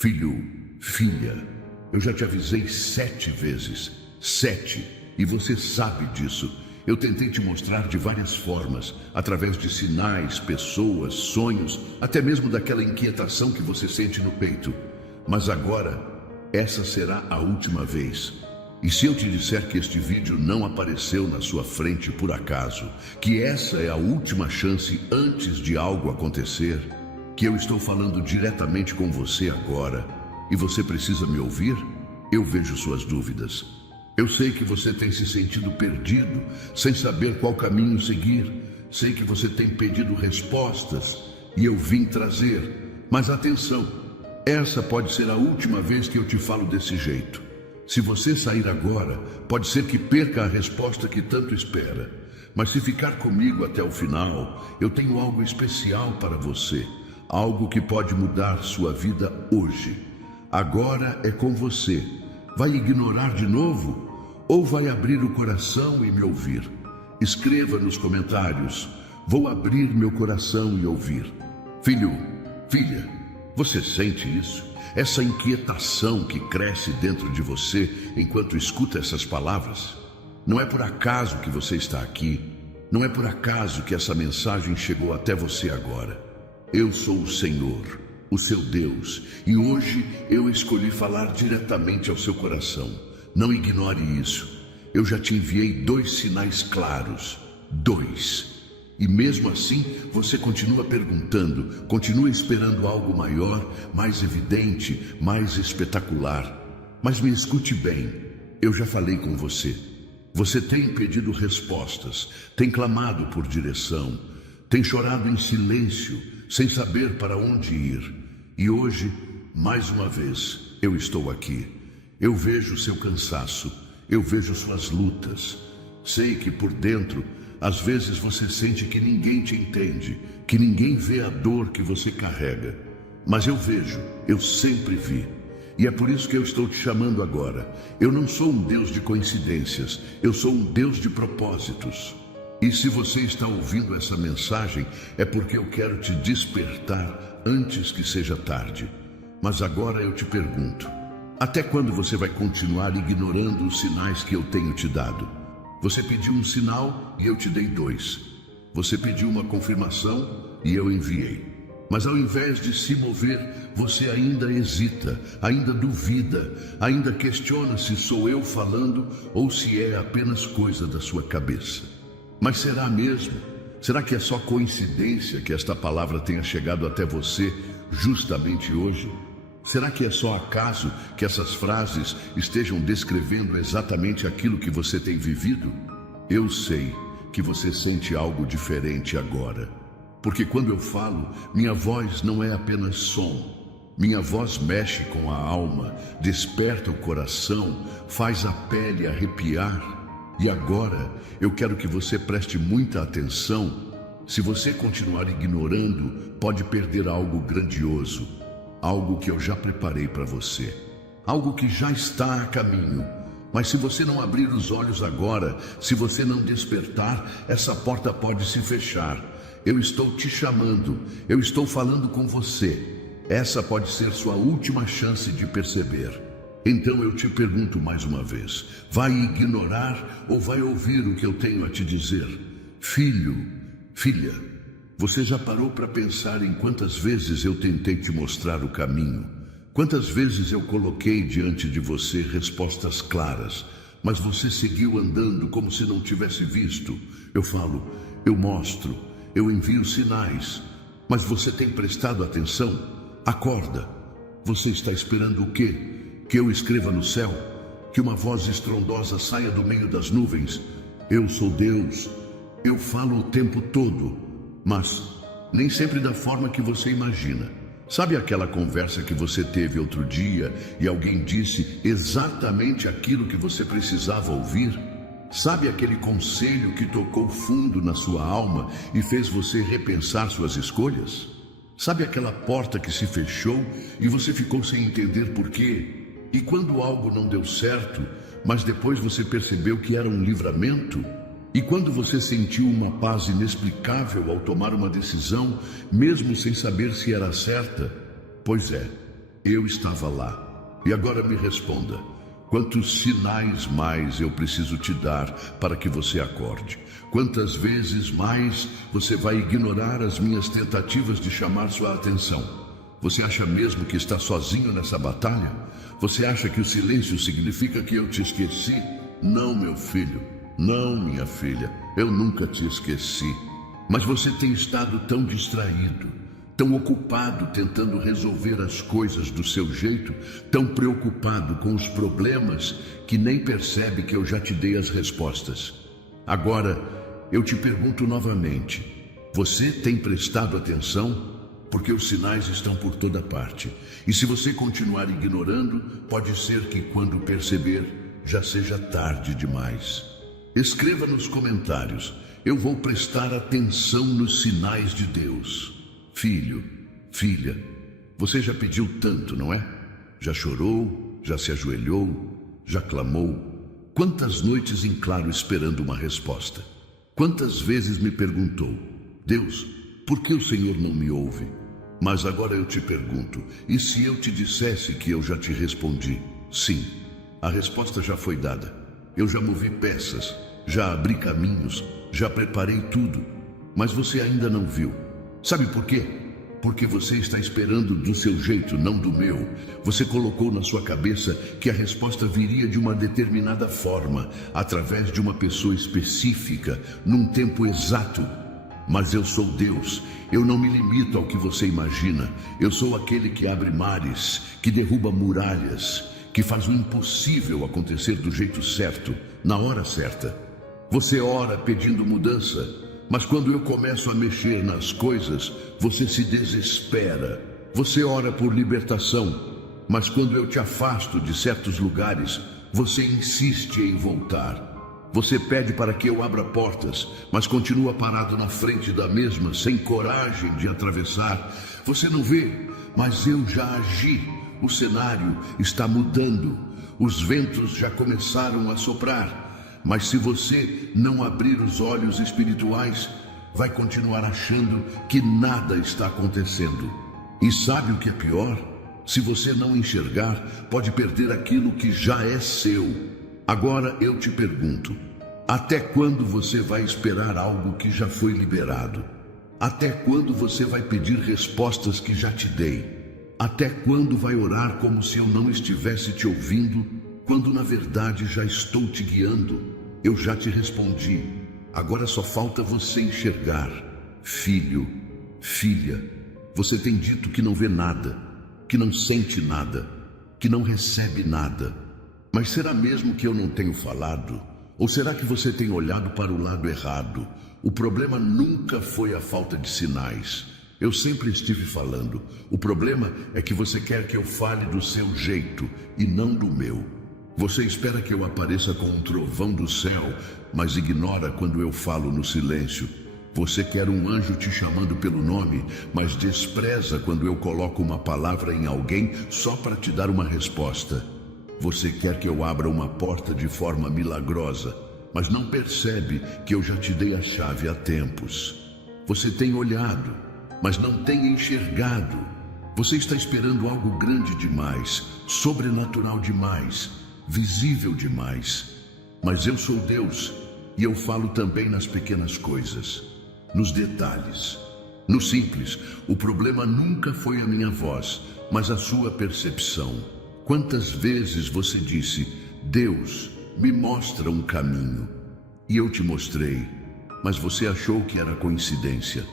Filho, filha, eu já te avisei 7 vezes. 7. E você sabe disso. Eu tentei te mostrar de várias formas, através de sinais, pessoas, sonhos, até mesmo daquela inquietação que você sente no peito. Mas agora, essa será a última vez. E se eu te disser que este vídeo não apareceu na sua frente por acaso, que essa é a última chance antes de algo acontecer, que eu estou falando diretamente com você agora, e você precisa me ouvir? Eu vejo suas dúvidas. Eu sei que você tem se sentido perdido, sem saber qual caminho seguir. Sei que você tem pedido respostas, e eu vim trazer. Mas atenção, essa pode ser a última vez que eu te falo desse jeito. Se você sair agora, pode ser que perca a resposta que tanto espera. Mas se ficar comigo até o final, eu tenho algo especial para você. Algo que pode mudar sua vida hoje. Agora é com você. Vai ignorar de novo? Ou vai abrir o coração e me ouvir? Escreva nos comentários. Vou abrir meu coração e ouvir. Filho, filha, você sente isso? Essa inquietação que cresce dentro de você enquanto escuta essas palavras? Não é por acaso que você está aqui. Não é por acaso que essa mensagem chegou até você agora. Eu sou o Senhor, o seu Deus, e hoje eu escolhi falar diretamente ao seu coração. Não ignore isso. Eu já te enviei 2 sinais claros. 2. E mesmo assim, você continua perguntando, continua esperando algo maior, mais evidente, mais espetacular. Mas me escute bem, eu já falei com você. Você tem pedido respostas, tem clamado por direção, tem chorado em silêncio, sem saber para onde ir. E hoje, mais uma vez, eu estou aqui. Eu vejo seu cansaço, eu vejo suas lutas. Sei que por dentro, às vezes você sente que ninguém te entende, que ninguém vê a dor que você carrega. Mas eu vejo, eu sempre vi. E é por isso que eu estou te chamando agora. Eu não sou um Deus de coincidências, eu sou um Deus de propósitos. E se você está ouvindo essa mensagem, é porque eu quero te despertar antes que seja tarde. Mas agora eu te pergunto, até quando você vai continuar ignorando os sinais que eu tenho te dado? Você pediu um sinal e eu te dei 2. Você pediu uma confirmação e eu enviei. Mas ao invés de se mover, você ainda hesita, ainda duvida, ainda questiona se sou eu falando ou se é apenas coisa da sua cabeça. Mas será mesmo? Será que é só coincidência que esta palavra tenha chegado até você justamente hoje? Será que é só acaso que essas frases estejam descrevendo exatamente aquilo que você tem vivido? Eu sei que você sente algo diferente agora. Porque quando eu falo, minha voz não é apenas som. Minha voz mexe com a alma, desperta o coração, faz a pele arrepiar. E agora, eu quero que você preste muita atenção. Se você continuar ignorando, pode perder algo grandioso. Algo que eu já preparei para você. Algo que já está a caminho. Mas se você não abrir os olhos agora, se você não despertar, essa porta pode se fechar. Eu estou te chamando, eu estou falando com você. Essa pode ser sua última chance de perceber. Então eu te pergunto mais uma vez, vai ignorar ou vai ouvir o que eu tenho a te dizer? Filho, filha, você já parou para pensar em quantas vezes eu tentei te mostrar o caminho? Quantas vezes eu coloquei diante de você respostas claras, mas você seguiu andando como se não tivesse visto? Eu falo, eu mostro, eu envio sinais, mas você tem prestado atenção? Acorda, você está esperando o quê? Que eu escreva no céu? Que uma voz estrondosa saia do meio das nuvens? Eu sou Deus. Eu falo o tempo todo, mas nem sempre da forma que você imagina. Sabe aquela conversa que você teve outro dia e alguém disse exatamente aquilo que você precisava ouvir? Sabe aquele conselho que tocou fundo na sua alma e fez você repensar suas escolhas? Sabe aquela porta que se fechou e você ficou sem entender por quê? E quando algo não deu certo, mas depois você percebeu que era um livramento? E quando você sentiu uma paz inexplicável ao tomar uma decisão, mesmo sem saber se era certa? Pois é, Eu estava lá. E agora me responda. Quantos sinais mais eu preciso te dar para que você acorde? Quantas vezes mais você vai ignorar as minhas tentativas de chamar sua atenção? Você acha mesmo que está sozinho nessa batalha? Você acha que o silêncio significa que eu te esqueci? Não, meu filho. Não, minha filha. Eu nunca te esqueci. Mas você tem estado tão distraído, tão ocupado tentando resolver as coisas do seu jeito, tão preocupado com os problemas, que nem percebe que eu já te dei as respostas. Agora, eu te pergunto novamente, você tem prestado atenção? Porque os sinais estão por toda parte. E se você continuar ignorando, pode ser que quando perceber, já seja tarde demais. Escreva nos comentários, eu vou prestar atenção nos sinais de Deus. Filho, filha, você já pediu tanto, não é? Já chorou, já se ajoelhou, já clamou. Quantas noites em claro esperando uma resposta? Quantas vezes me perguntou, Deus, por que o Senhor não me ouve? Mas agora eu te pergunto, e se eu te dissesse que eu já te respondi? Sim, a resposta já foi dada. Eu já movi peças, já abri caminhos, já preparei tudo, mas você ainda não viu. Sabe por quê? Porque você está esperando do seu jeito, não do meu. Você colocou na sua cabeça que a resposta viria de uma determinada forma, através de uma pessoa específica, num tempo exato. Mas eu sou Deus, eu não me limito ao que você imagina. Eu sou aquele que abre mares, que derruba muralhas, que faz o impossível acontecer do jeito certo, na hora certa. Você ora pedindo mudança, mas quando eu começo a mexer nas coisas, você se desespera. Você ora por libertação, mas quando eu te afasto de certos lugares, você insiste em voltar. Você pede para que eu abra portas, mas continua parado na frente da mesma, sem coragem de atravessar. Você não vê, mas eu já agi. O cenário está mudando. Os ventos já começaram a soprar. Mas se você não abrir os olhos espirituais, vai continuar achando que nada está acontecendo. E sabe o que é pior? Se você não enxergar, pode perder aquilo que já é seu. Agora eu te pergunto, até quando você vai esperar algo que já foi liberado? Até quando você vai pedir respostas que já te dei? Até quando vai orar como se eu não estivesse te ouvindo, quando na verdade já estou te guiando? Eu já te respondi, agora só falta você enxergar. Filho, filha, você tem dito que não vê nada, que não sente nada, que não recebe nada. Mas será mesmo que eu não tenho falado? Ou será que você tem olhado para o lado errado? O problema nunca foi a falta de sinais. Eu sempre estive falando. O problema é que você quer que eu fale do seu jeito e não do meu. Você espera que eu apareça com um trovão do céu, mas ignora quando eu falo no silêncio. Você quer um anjo te chamando pelo nome, mas despreza quando eu coloco uma palavra em alguém só para te dar uma resposta. Você quer que eu abra uma porta de forma milagrosa, mas não percebe que eu já te dei a chave há tempos. Você tem olhado, mas não tem enxergado. Você está esperando algo grande demais, sobrenatural demais, visível demais. Mas eu sou Deus e eu falo também nas pequenas coisas, nos detalhes, no simples. O problema nunca foi a minha voz, mas a sua percepção. Quantas vezes você disse, Deus, me mostra um caminho, e eu te mostrei, mas você achou que era coincidência?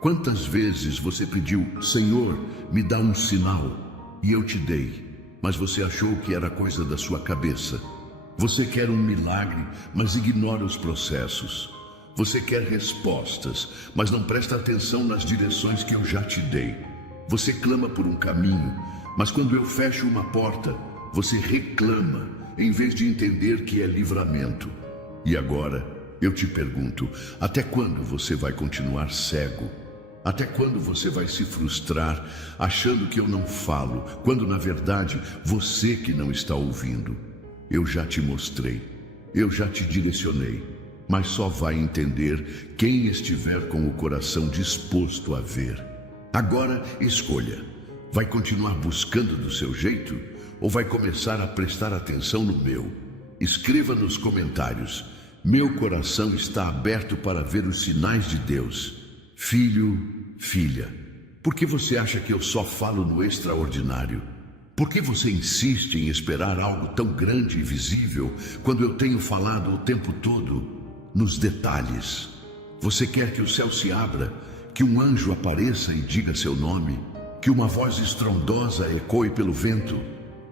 Quantas vezes você pediu, Senhor, me dá um sinal, e eu te dei, mas você achou que era coisa da sua cabeça? Você quer um milagre, mas ignora os processos. Você quer respostas, mas não presta atenção nas direções que eu já te dei. Você clama por um caminho, mas quando eu fecho uma porta, você reclama, em vez de entender que é livramento. E agora, eu te pergunto, até quando você vai continuar cego? Até quando você vai se frustrar, achando que eu não falo, quando na verdade, você que não está ouvindo? Eu já te mostrei, eu já te direcionei, mas só vai entender quem estiver com o coração disposto a ver. Agora, escolha. Vai continuar buscando do seu jeito ou vai começar a prestar atenção no meu? Escreva nos comentários. Meu coração está aberto para ver os sinais de Deus. Filho, filha, por que você acha que eu só falo no extraordinário? Por que você insiste em esperar algo tão grande e visível quando eu tenho falado o tempo todo nos detalhes? Você quer que o céu se abra, que um anjo apareça e diga seu nome, que uma voz estrondosa ecoe pelo vento?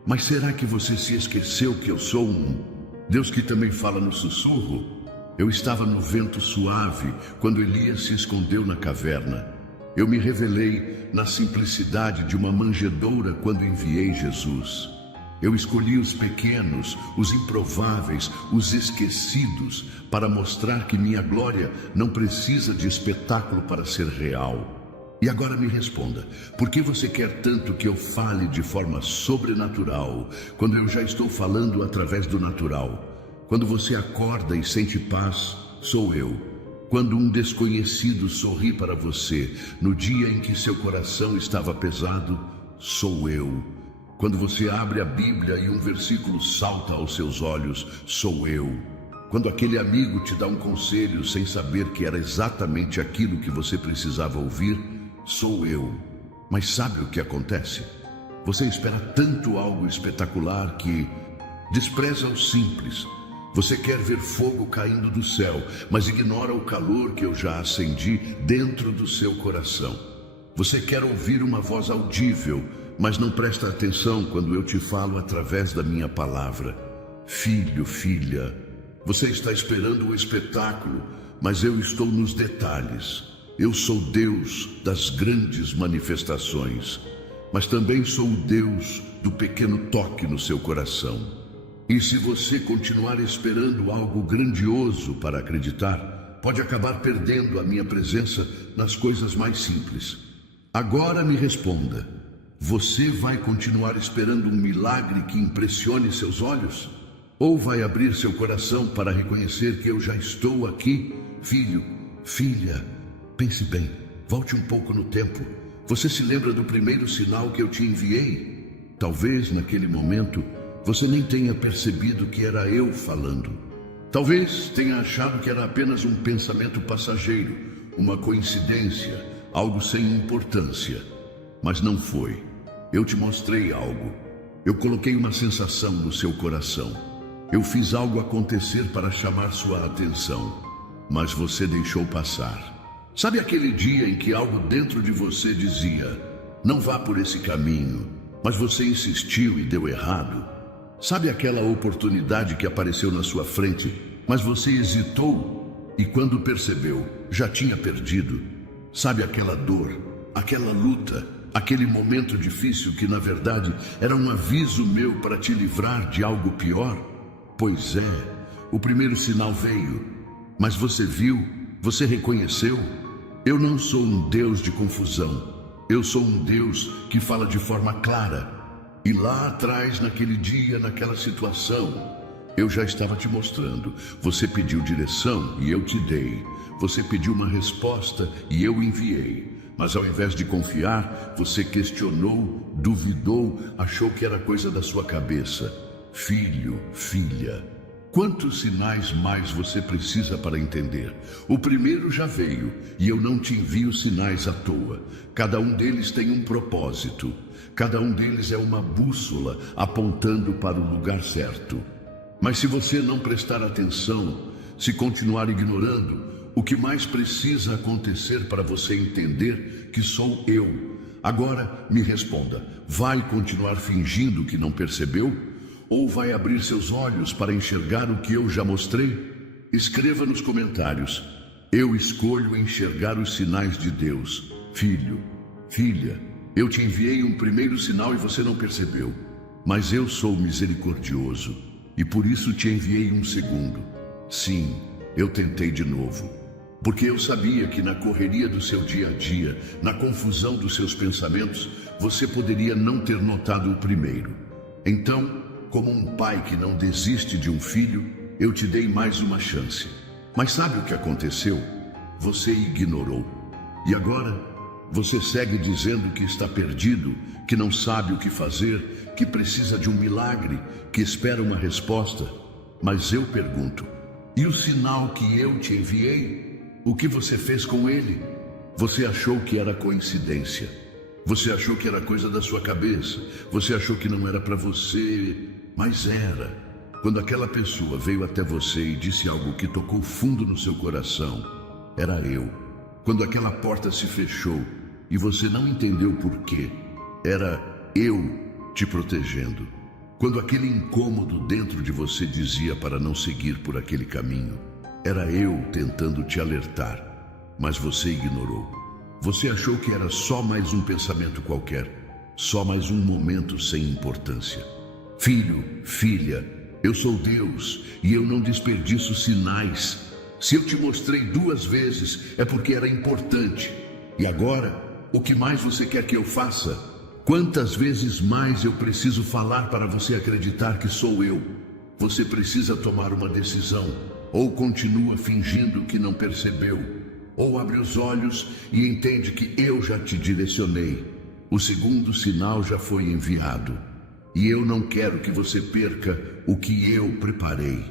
Mas será que você se esqueceu que eu sou um Deus que também fala no sussurro? Eu estava no vento suave quando Elias se escondeu na caverna. Eu me revelei na simplicidade de uma manjedoura quando enviei Jesus. Eu escolhi os pequenos, os improváveis, os esquecidos, para mostrar que minha glória não precisa de espetáculo para ser real. E agora me responda, por que você quer tanto que eu fale de forma sobrenatural, quando eu já estou falando através do natural? Quando você acorda e sente paz, sou eu. Quando um desconhecido sorri para você, no dia em que seu coração estava pesado, sou eu. Quando você abre a Bíblia e um versículo salta aos seus olhos, sou eu. Quando aquele amigo te dá um conselho sem saber que era exatamente aquilo que você precisava ouvir, sou eu. Mas sabe o que acontece? Você espera tanto algo espetacular que despreza o simples. Você quer ver fogo caindo do céu, mas ignora o calor que eu já acendi dentro do seu coração. Você quer ouvir uma voz audível, mas não presta atenção quando eu te falo através da minha palavra. Filho, filha, você está esperando o espetáculo, mas eu estou nos detalhes. Eu sou Deus das grandes manifestações, mas também sou o Deus do pequeno toque no seu coração. E se você continuar esperando algo grandioso para acreditar, pode acabar perdendo a minha presença nas coisas mais simples. Agora me responda, você vai continuar esperando um milagre que impressione seus olhos? Ou vai abrir seu coração para reconhecer que eu já estou aqui? Filho, filha, pense bem, volte um pouco no tempo. Você se lembra do primeiro sinal que eu te enviei? Talvez naquele momento você nem tenha percebido que era eu falando. Talvez tenha achado que era apenas um pensamento passageiro, uma coincidência, algo sem importância. Mas não foi. Eu te mostrei algo. Eu coloquei uma sensação no seu coração. Eu fiz algo acontecer para chamar sua atenção, mas você deixou passar. Sabe aquele dia em que algo dentro de você dizia, não vá por esse caminho, mas você insistiu e deu errado? Sabe aquela oportunidade que apareceu na sua frente, mas você hesitou e quando percebeu, já tinha perdido? Sabe aquela dor, aquela luta, aquele momento difícil que na verdade era um aviso meu para te livrar de algo pior? Pois é, o primeiro sinal veio, mas você viu, você reconheceu? Eu não sou um Deus de confusão, eu sou um Deus que fala de forma clara. E lá atrás, naquele dia, naquela situação, eu já estava te mostrando. Você pediu direção e eu te dei. Você pediu uma resposta e eu enviei. Mas ao invés de confiar, você questionou, duvidou, achou que era coisa da sua cabeça. Filho, filha, quantos sinais mais você precisa para entender? O primeiro já veio e eu não te envio sinais à toa. Cada um deles tem um propósito. Cada um deles é uma bússola apontando para o lugar certo. Mas se você não prestar atenção, se continuar ignorando, o que mais precisa acontecer para você entender que sou eu? Agora me responda, vai continuar fingindo que não percebeu? Ou vai abrir seus olhos para enxergar o que eu já mostrei? Escreva nos comentários. Eu escolho enxergar os sinais de Deus. Filho, filha, eu te enviei um primeiro sinal e você não percebeu. Mas eu sou misericordioso e por isso te enviei um segundo. Sim, eu tentei de novo. Porque eu sabia que na correria do seu dia a dia, na confusão dos seus pensamentos, você poderia não ter notado o primeiro. Então, como um pai que não desiste de um filho, eu te dei mais uma chance. Mas sabe o que aconteceu? Você ignorou. E agora, Você segue dizendo que está perdido, que não sabe o que fazer, que precisa de um milagre, que espera uma resposta. Mas eu pergunto, e o sinal que eu te enviei? O que você fez com ele? Você achou que era coincidência. Você achou que era coisa da sua cabeça. Você achou que não era para você, mas era. Quando aquela pessoa veio até você e disse algo que tocou fundo no seu coração, era eu. Quando aquela porta se fechou e você não entendeu por quê, era eu te protegendo. Quando aquele incômodo dentro de você dizia para não seguir por aquele caminho, era eu tentando te alertar, mas você ignorou. Você achou que era só mais um pensamento qualquer, só mais um momento sem importância. Filho, filha, eu sou Deus e eu não desperdiço sinais. Se eu te mostrei 2 vezes é porque era importante. E agora, o que mais você quer que eu faça? Quantas vezes mais eu preciso falar para você acreditar que sou eu? Você precisa tomar uma decisão. Ou continua fingindo que não percebeu, ou abre os olhos e entende que eu já te direcionei. O segundo sinal já foi enviado. E eu não quero que você perca o que eu preparei.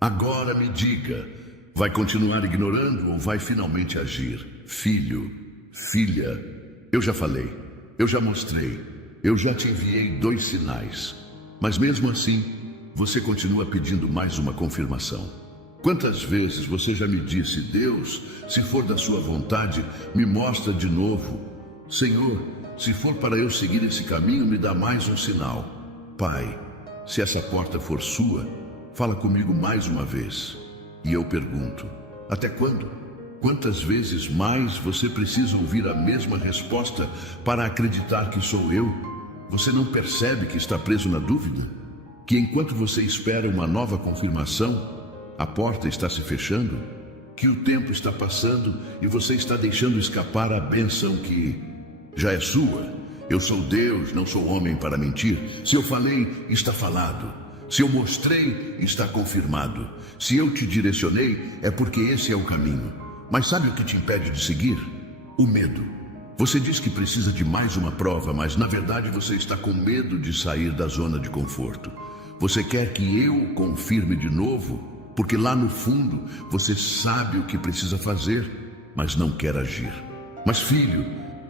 Agora me diga, vai continuar ignorando ou vai finalmente agir? Filho, filha, eu já falei, eu já mostrei, eu já te enviei 2 sinais. Mas mesmo assim, você continua pedindo mais uma confirmação. Quantas vezes você já me disse, Deus, se for da sua vontade, me mostra de novo. Senhor, se for para eu seguir esse caminho, me dá mais um sinal. Pai, se essa porta for sua, fala comigo mais uma vez. E eu pergunto, até quando? Quantas vezes mais você precisa ouvir a mesma resposta para acreditar que sou eu? Você não percebe que está preso na dúvida? Que enquanto você espera uma nova confirmação, a porta está se fechando? Que o tempo está passando e você está deixando escapar a bênção que já é sua? Eu sou Deus, não sou homem para mentir. Se eu falei, está falado. Se eu mostrei, está confirmado. Se eu te direcionei, é porque esse é o caminho. Mas sabe o que te impede de seguir? O medo. Você diz que precisa de mais uma prova, mas na verdade você está com medo de sair da zona de conforto. Você quer que eu confirme de novo? Porque lá no fundo você sabe o que precisa fazer, mas não quer agir. Mas filho,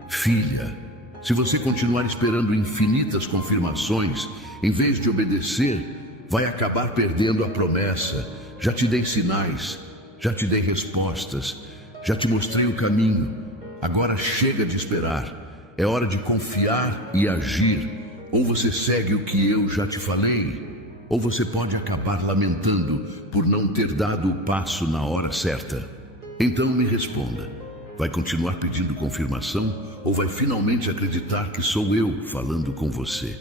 filha, se você continuar esperando infinitas confirmações, em vez de obedecer, vai acabar perdendo a promessa. Já te dei sinais, já te dei respostas, já te mostrei o caminho. Agora chega de esperar. É hora de confiar e agir. Ou você segue o que eu já te falei, ou você pode acabar lamentando por não ter dado o passo na hora certa. Então me responda, vai continuar pedindo confirmação ou vai finalmente acreditar que sou eu falando com você?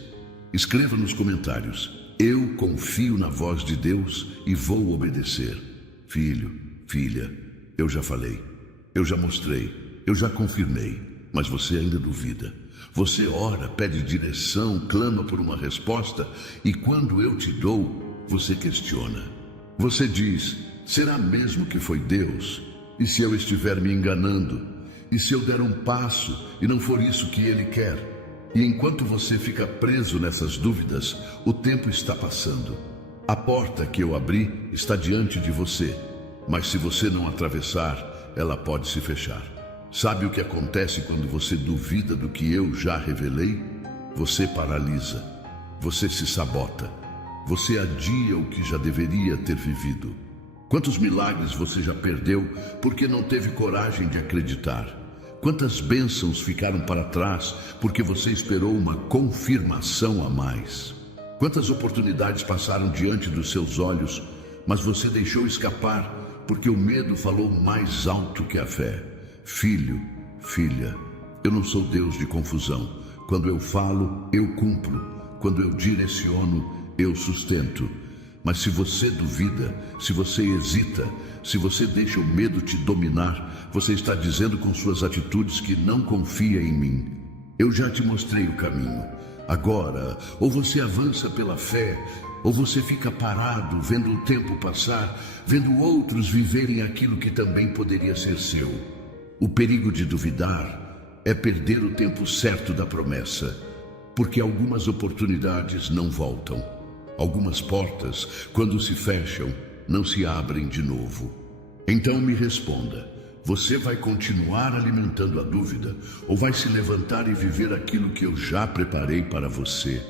Escreva nos comentários, eu confio na voz de Deus e vou obedecer. Filho, filha, eu já falei, eu já mostrei, eu já confirmei, mas você ainda duvida. Você ora, pede direção, clama por uma resposta e quando eu te dou, você questiona. Você diz, será mesmo que foi Deus? E se eu estiver me enganando? E se eu der um passo e não for isso que Ele quer? E enquanto você fica preso nessas dúvidas, o tempo está passando. A porta que eu abri está diante de você, mas se você não atravessar, ela pode se fechar. Sabe o que acontece quando você duvida do que eu já revelei? Você paralisa, você se sabota, você adia o que já deveria ter vivido. Quantos milagres você já perdeu porque não teve coragem de acreditar? Quantas bênçãos ficaram para trás porque você esperou uma confirmação a mais? Quantas oportunidades passaram diante dos seus olhos, mas você deixou escapar porque o medo falou mais alto que a fé? Filho, filha, eu não sou Deus de confusão. Quando eu falo, eu cumpro. Quando eu direciono, eu sustento. Mas se você duvida, se você hesita, se você deixa o medo te dominar, você está dizendo com suas atitudes que não confia em mim. Eu já te mostrei o caminho. Agora, ou você avança pela fé, ou você fica parado, vendo o tempo passar, vendo outros viverem aquilo que também poderia ser seu. O perigo de duvidar é perder o tempo certo da promessa, porque algumas oportunidades não voltam. Algumas portas, quando se fecham, não se abrem de novo. Então me responda, você vai continuar alimentando a dúvida ou vai se levantar e viver aquilo que eu já preparei para você?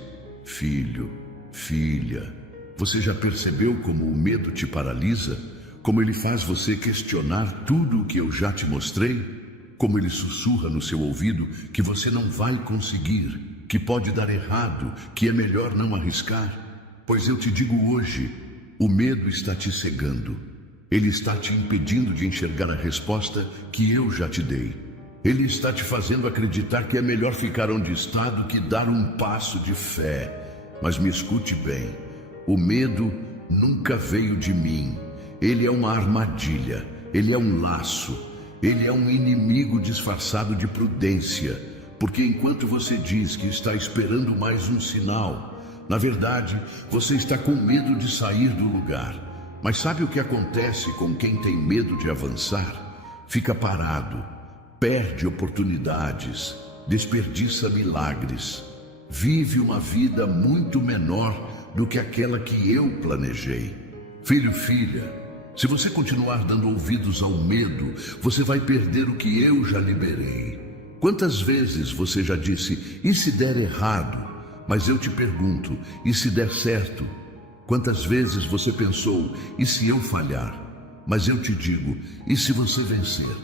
Filho, filha, você já percebeu como o medo te paralisa? Como ele faz você questionar tudo o que eu já te mostrei? Como ele sussurra no seu ouvido que você não vai conseguir, que pode dar errado, que é melhor não arriscar? Pois eu te digo hoje, o medo está te cegando. Ele está te impedindo de enxergar a resposta que eu já te dei. Ele está te fazendo acreditar que é melhor ficar onde está do que dar um passo de fé. Mas me escute bem, o medo nunca veio de mim. Ele é uma armadilha, ele é um laço. Ele é um inimigo disfarçado de prudência, porque enquanto você diz que está esperando mais um sinal, na verdade, você está com medo de sair do lugar. Mas sabe o que acontece com quem tem medo de avançar? Fica parado, perde oportunidades, desperdiça milagres, vive uma vida muito menor do que aquela que eu planejei. Filho, filha, se você continuar dando ouvidos ao medo, você vai perder o que eu já liberei. Quantas vezes você já disse, e se der errado? Mas eu te pergunto, e se der certo? Quantas vezes você pensou, e se eu falhar? Mas eu te digo, e se você vencer?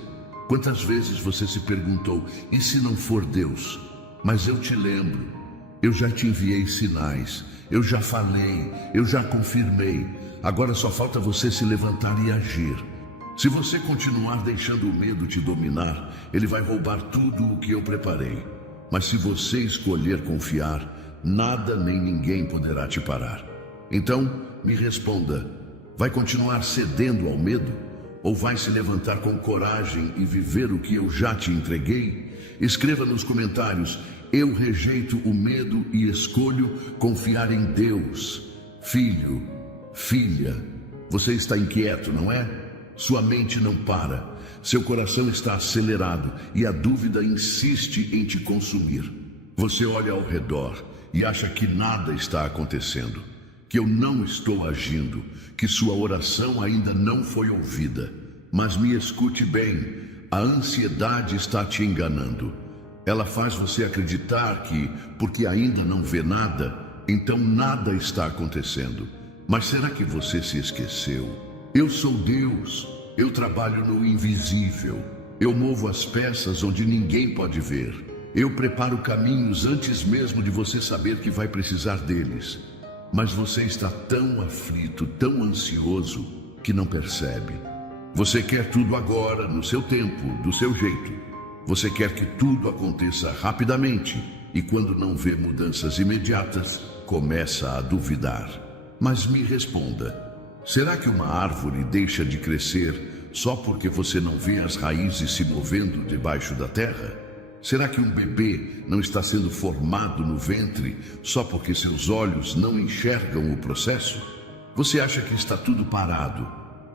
Quantas vezes você se perguntou, e se não for Deus? Mas eu te lembro, eu já te enviei sinais, eu já falei, eu já confirmei. Agora só falta você se levantar e agir. Se você continuar deixando o medo te dominar, ele vai roubar tudo o que eu preparei. Mas se você escolher confiar, nada nem ninguém poderá te parar. Então, me responda, vai continuar cedendo ao medo? Ou vai se levantar com coragem e viver o que eu já te entreguei? Escreva nos comentários, eu rejeito o medo e escolho confiar em Deus. Filho, filha, você está inquieto, não é? Sua mente não para, seu coração está acelerado e a dúvida insiste em te consumir. Você olha ao redor e acha que nada está acontecendo, que eu não estou agindo, que sua oração ainda não foi ouvida. Mas me escute bem, a ansiedade está te enganando. Ela faz você acreditar que, porque ainda não vê nada, então nada está acontecendo. Mas será que você se esqueceu? Eu sou Deus, eu trabalho no invisível. Eu movo as peças onde ninguém pode ver. Eu preparo caminhos antes mesmo de você saber que vai precisar deles. Mas você está tão aflito, tão ansioso, que não percebe. Você quer tudo agora, no seu tempo, do seu jeito. Você quer que tudo aconteça rapidamente e quando não vê mudanças imediatas, começa a duvidar. Mas me responda, será que uma árvore deixa de crescer só porque você não vê as raízes se movendo debaixo da terra? Será que um bebê não está sendo formado no ventre só porque seus olhos não enxergam o processo? Você acha que está tudo parado,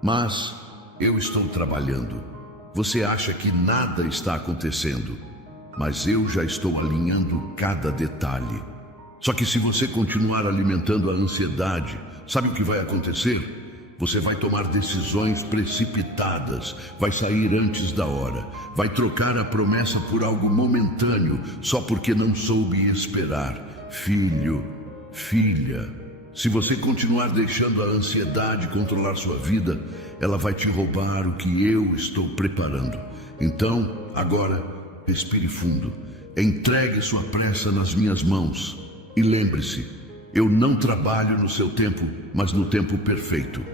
mas eu estou trabalhando. Você acha que nada está acontecendo, mas eu já estou alinhando cada detalhe. Só que se você continuar alimentando a ansiedade, sabe o que vai acontecer? Você vai tomar decisões precipitadas, vai sair antes da hora, vai trocar a promessa por algo momentâneo só porque não soube esperar. Filho, filha, se você continuar deixando a ansiedade controlar sua vida, ela vai te roubar o que eu estou preparando. Então, agora, respire fundo, entregue sua pressa nas minhas mãos. E lembre-se, eu não trabalho no seu tempo, mas no tempo perfeito.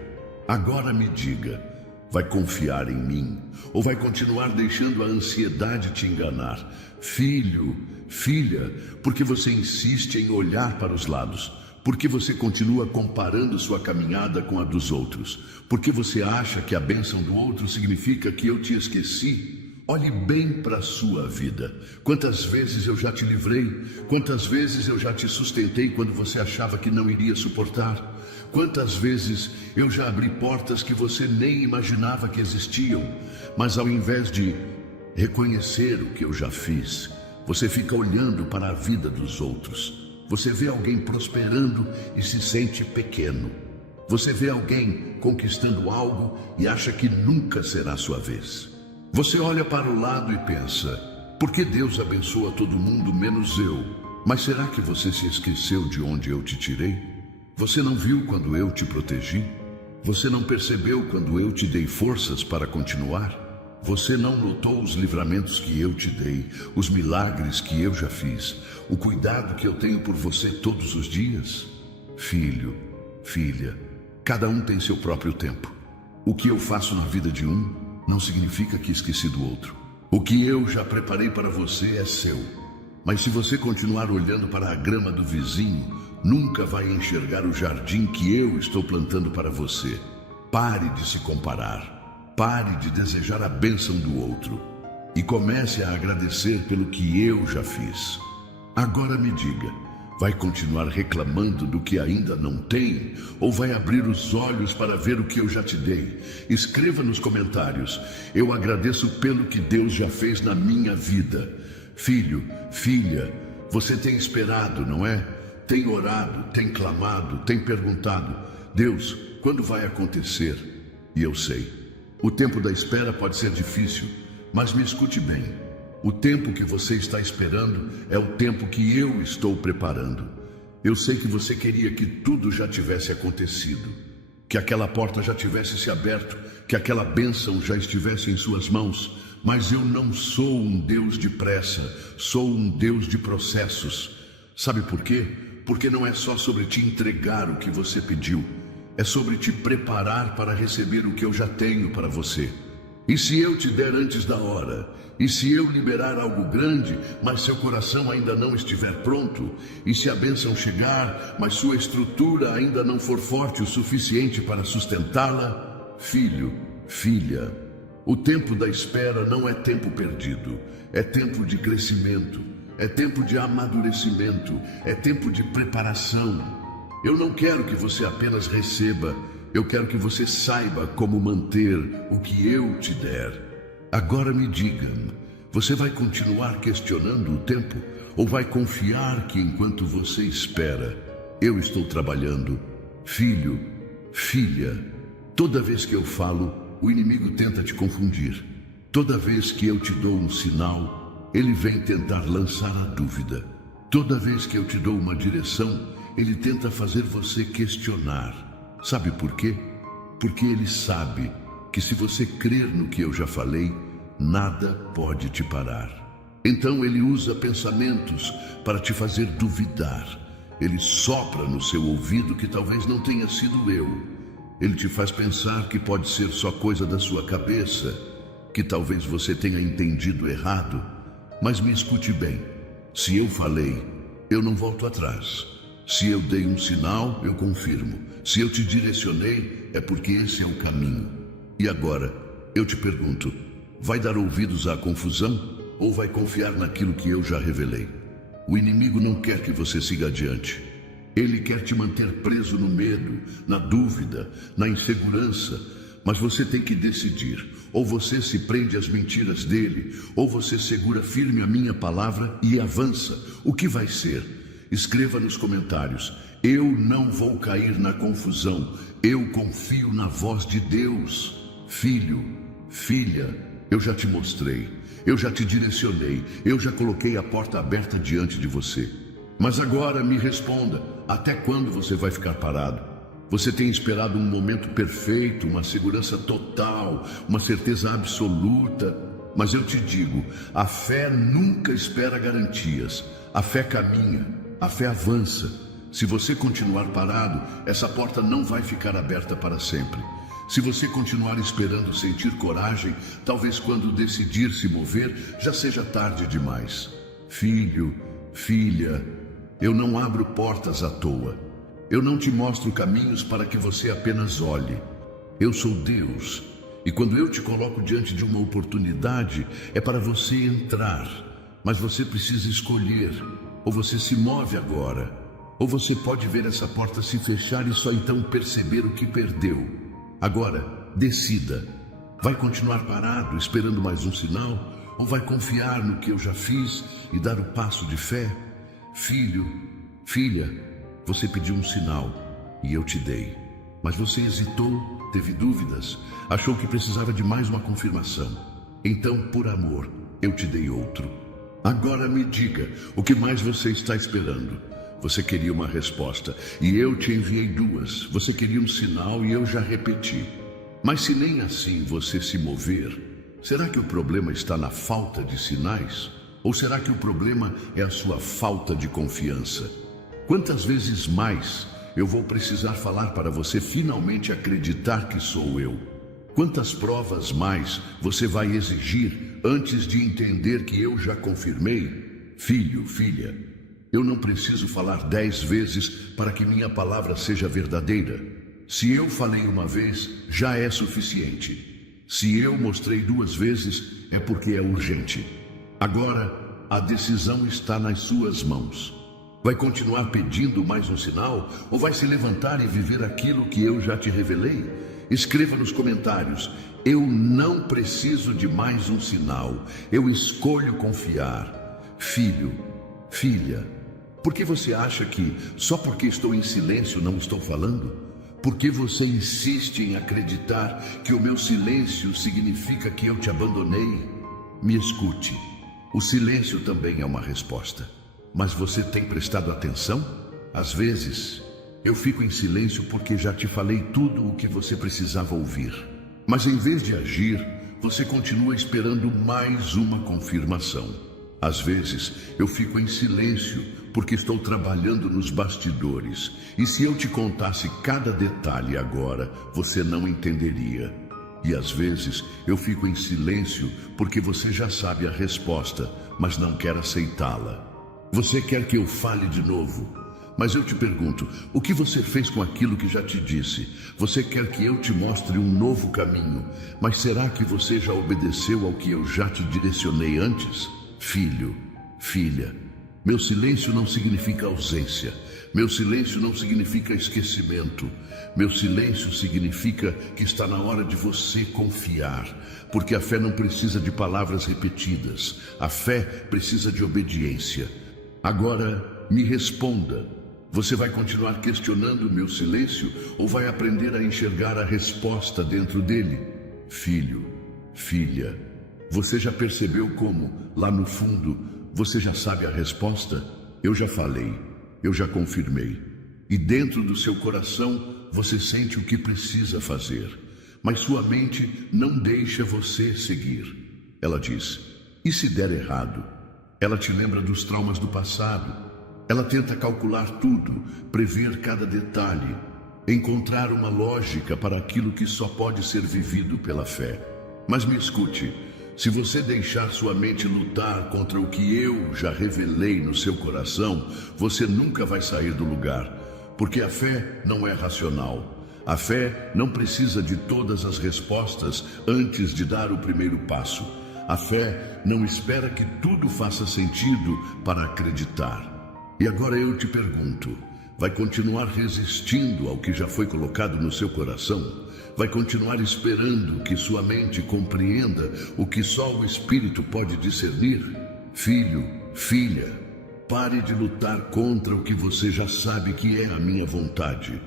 Agora me diga, vai confiar em mim ou vai continuar deixando a ansiedade te enganar? Filho, filha, porque você insiste em olhar para os lados? Porque você continua comparando sua caminhada com a dos outros? Porque você acha que a bênção do outro significa que eu te esqueci? Olhe bem para a sua vida. Quantas vezes eu já te livrei? Quantas vezes eu já te sustentei quando você achava que não iria suportar? Quantas vezes eu já abri portas que você nem imaginava que existiam? Mas ao invés de reconhecer o que eu já fiz. Você fica olhando para a vida dos outros. Você vê alguém prosperando e se sente pequeno. Você vê alguém conquistando algo e acha que nunca será sua vez. Você olha para o lado e pensa: por que Deus abençoa todo mundo menos eu? Mas será que você se esqueceu de onde eu te tirei? Você não viu quando eu te protegi? Você não percebeu quando eu te dei forças para continuar? Você não notou os livramentos que eu te dei, os milagres que eu já fiz, o cuidado que eu tenho por você todos os dias? Filho, filha, cada um tem seu próprio tempo. O que eu faço na vida de um não significa que esqueci do outro. O que eu já preparei para você é seu. Mas se você continuar olhando para a grama do vizinho, nunca vai enxergar o jardim que eu estou plantando para você. Pare de se comparar. Pare de desejar a bênção do outro e comece a agradecer pelo que eu já fiz. Agora me diga, vai continuar reclamando do que ainda não tem ou vai abrir os olhos para ver o que eu já te dei? Escreva nos comentários. Eu agradeço pelo que Deus já fez na minha vida. Filho, filha, você tem esperado, não é? Tem orado, tem clamado, tem perguntado: Deus, quando vai acontecer? E eu sei. O tempo da espera pode ser difícil, mas me escute bem. O tempo que você está esperando é o tempo que eu estou preparando. Eu sei que você queria que tudo já tivesse acontecido, que aquela porta já tivesse se aberto, que aquela bênção já estivesse em suas mãos, mas eu não sou um Deus de pressa, sou um Deus de processos. Sabe por quê? Porque não é só sobre te entregar o que você pediu. É sobre te preparar para receber o que eu já tenho para você. E se eu te der antes da hora? E se eu liberar algo grande, mas seu coração ainda não estiver pronto? E se a bênção chegar, mas sua estrutura ainda não for forte o suficiente para sustentá-la? Filho, filha, o tempo da espera não é tempo perdido. É tempo de crescimento. É tempo de amadurecimento. É tempo de preparação. Eu não quero que você apenas receba, eu quero que você saiba como manter o que eu te der. Agora me diga, você vai continuar questionando o tempo ou vai confiar que enquanto você espera, eu estou trabalhando? Filho, filha, toda vez que eu falo, o inimigo tenta te confundir. Toda vez que eu te dou um sinal, ele vem tentar lançar a dúvida. Toda vez que eu te dou uma direção, ele tenta fazer você questionar. Sabe por quê? Porque ele sabe que se você crer no que eu já falei, nada pode te parar. Então ele usa pensamentos para te fazer duvidar. Ele sopra no seu ouvido que talvez não tenha sido eu. Ele te faz pensar que pode ser só coisa da sua cabeça, que talvez você tenha entendido errado. Mas me escute bem. Se eu falei, eu não volto atrás. Se eu dei um sinal, eu confirmo. Se eu te direcionei, é porque esse é o caminho. E agora, eu te pergunto, vai dar ouvidos à confusão ou vai confiar naquilo que eu já revelei? O inimigo não quer que você siga adiante. Ele quer te manter preso no medo, na dúvida, na insegurança. Mas você tem que decidir. Ou você se prende às mentiras dele, ou você segura firme a minha palavra e avança. O que vai ser? Escreva nos comentários: eu não vou cair na confusão, eu confio na voz de Deus. Filho, filha, eu já te mostrei, eu já te direcionei, eu já coloquei a porta aberta diante de você. Mas agora me responda, até quando você vai ficar parado? Você tem esperado um momento perfeito, uma segurança total, uma certeza absoluta. Mas eu te digo, a fé nunca espera garantias, a fé caminha. A fé avança. Se você continuar parado, essa porta não vai ficar aberta para sempre. Se você continuar esperando sentir coragem, talvez quando decidir se mover, já seja tarde demais. Filho, filha, eu não abro portas à toa. Eu não te mostro caminhos para que você apenas olhe. Eu sou Deus. E quando eu te coloco diante de uma oportunidade, é para você entrar. Mas você precisa escolher. Ou você se move agora, ou você pode ver essa porta se fechar e só então perceber o que perdeu. Agora, decida. Vai continuar parado, esperando mais um sinal? Ou vai confiar no que eu já fiz e dar o passo de fé? Filho, filha, você pediu um sinal e eu te dei. Mas você hesitou, teve dúvidas, achou que precisava de mais uma confirmação. Então, por amor, eu te dei outro. Agora me diga, o que mais você está esperando? Você queria uma resposta e eu te enviei duas. Você queria um sinal e eu já repeti. Mas se nem assim você se mover, será que o problema está na falta de sinais? Ou será que o problema é a sua falta de confiança? Quantas vezes mais eu vou precisar falar para você finalmente acreditar que sou eu? Quantas provas mais você vai exigir antes de entender que eu já confirmei? Filho, filha, eu não preciso falar 10 vezes para que minha palavra seja verdadeira. Se eu falei uma vez, já é suficiente. Se eu mostrei 2 vezes, é porque é urgente. Agora, a decisão está nas suas mãos. Vai continuar pedindo mais um sinal ou vai se levantar e viver aquilo que eu já te revelei? Escreva nos comentários. Eu não preciso de mais um sinal. Eu escolho confiar. Filho, filha, por que você acha que só porque estou em silêncio não estou falando? Por que você insiste em acreditar que o meu silêncio significa que eu te abandonei? Me escute. O silêncio também é uma resposta. Mas você tem prestado atenção? Às vezes, eu fico em silêncio porque já te falei tudo o que você precisava ouvir. Mas em vez de agir, você continua esperando mais uma confirmação. Às vezes, eu fico em silêncio porque estou trabalhando nos bastidores. E se eu te contasse cada detalhe agora, você não entenderia. E às vezes, eu fico em silêncio porque você já sabe a resposta, mas não quer aceitá-la. Você quer que eu fale de novo? Mas eu te pergunto, o que você fez com aquilo que já te disse? Você quer que eu te mostre um novo caminho, mas será que você já obedeceu ao que eu já te direcionei antes? Filho, filha, meu silêncio não significa ausência. Meu silêncio não significa esquecimento. Meu silêncio significa que está na hora de você confiar, porque a fé não precisa de palavras repetidas. A fé precisa de obediência. Agora, me responda. Você vai continuar questionando o meu silêncio ou vai aprender a enxergar a resposta dentro dele? Filho, filha, você já percebeu como, lá no fundo, você já sabe a resposta? Eu já falei, eu já confirmei. E dentro do seu coração, você sente o que precisa fazer. Mas sua mente não deixa você seguir. Ela diz, e se der errado? Ela te lembra dos traumas do passado. Ela tenta calcular tudo, prever cada detalhe, encontrar uma lógica para aquilo que só pode ser vivido pela fé. Mas me escute, se você deixar sua mente lutar contra o que eu já revelei no seu coração, você nunca vai sair do lugar, porque a fé não é racional. A fé não precisa de todas as respostas antes de dar o primeiro passo. A fé não espera que tudo faça sentido para acreditar. E agora eu te pergunto, vai continuar resistindo ao que já foi colocado no seu coração? Vai continuar esperando que sua mente compreenda o que só o Espírito pode discernir? Filho, filha, pare de lutar contra o que você já sabe que é a minha vontade.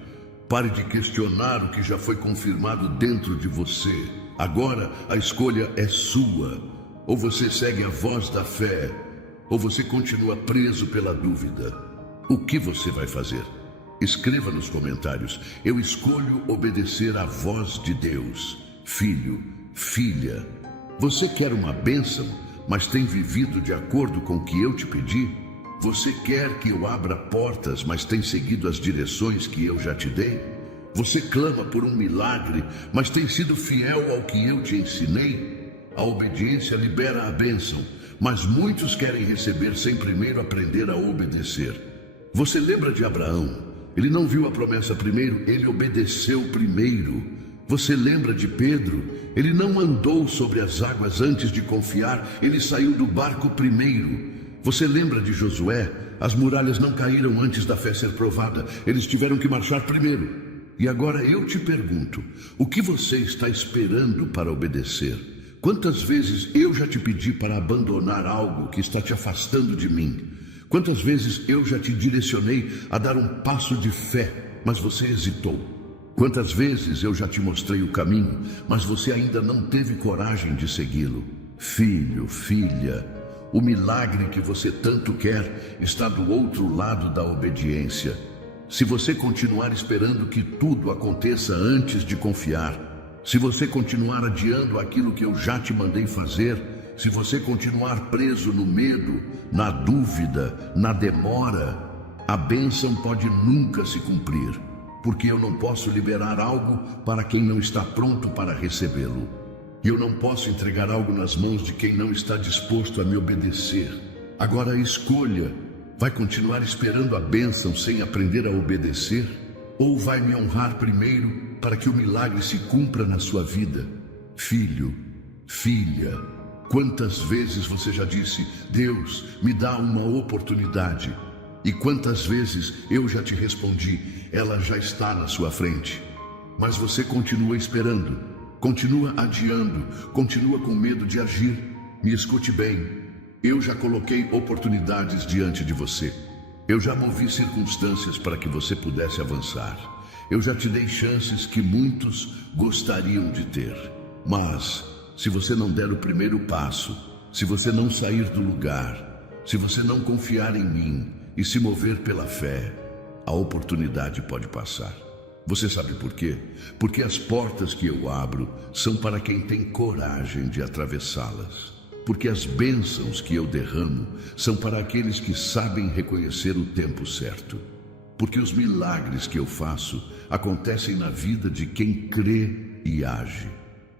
Pare de questionar o que já foi confirmado dentro de você. Agora a escolha é sua. Ou você segue a voz da fé, ou você continua preso pela dúvida. O que você vai fazer? Escreva nos comentários. Eu escolho obedecer à voz de Deus. Filho, filha, você quer uma bênção, mas tem vivido de acordo com o que eu te pedi? Você quer que eu abra portas, mas tem seguido as direções que eu já te dei? Você clama por um milagre, mas tem sido fiel ao que eu te ensinei? A obediência libera a bênção, mas muitos querem receber sem primeiro aprender a obedecer. Você lembra de Abraão? Ele não viu a promessa primeiro, ele obedeceu primeiro. Você lembra de Pedro? Ele não andou sobre as águas antes de confiar, ele saiu do barco primeiro. Você lembra de Josué? As muralhas não caíram antes da fé ser provada, eles tiveram que marchar primeiro. E agora eu te pergunto, o que você está esperando para obedecer? Quantas vezes eu já te pedi para abandonar algo que está te afastando de mim? Quantas vezes eu já te direcionei a dar um passo de fé, mas você hesitou? Quantas vezes eu já te mostrei o caminho, mas você ainda não teve coragem de segui-lo? Filho, filha, o milagre que você tanto quer está do outro lado da obediência. Se você continuar esperando que tudo aconteça antes de confiar, se você continuar adiando aquilo que eu já te mandei fazer, se você continuar preso no medo, na dúvida, na demora, a bênção pode nunca se cumprir, porque eu não posso liberar algo para quem não está pronto para recebê-lo. E eu não posso entregar algo nas mãos de quem não está disposto a me obedecer. Agora escolha: vai continuar esperando a bênção sem aprender a obedecer? Ou vai me honrar primeiro para que o milagre se cumpra na sua vida? Filho, filha, quantas vezes você já disse: Deus, me dá uma oportunidade? E quantas vezes eu já te respondi: ela já está na sua frente. Mas você continua esperando, continua adiando, continua com medo de agir. Me escute bem, eu já coloquei oportunidades diante de você. Eu já movi circunstâncias para que você pudesse avançar. Eu já te dei chances que muitos gostariam de ter. Mas, se você não der o primeiro passo, se você não sair do lugar, se você não confiar em mim e se mover pela fé, a oportunidade pode passar. Você sabe por quê? Porque as portas que eu abro são para quem tem coragem de atravessá-las. Porque as bênçãos que eu derramo são para aqueles que sabem reconhecer o tempo certo. Porque os milagres que eu faço acontecem na vida de quem crê e age.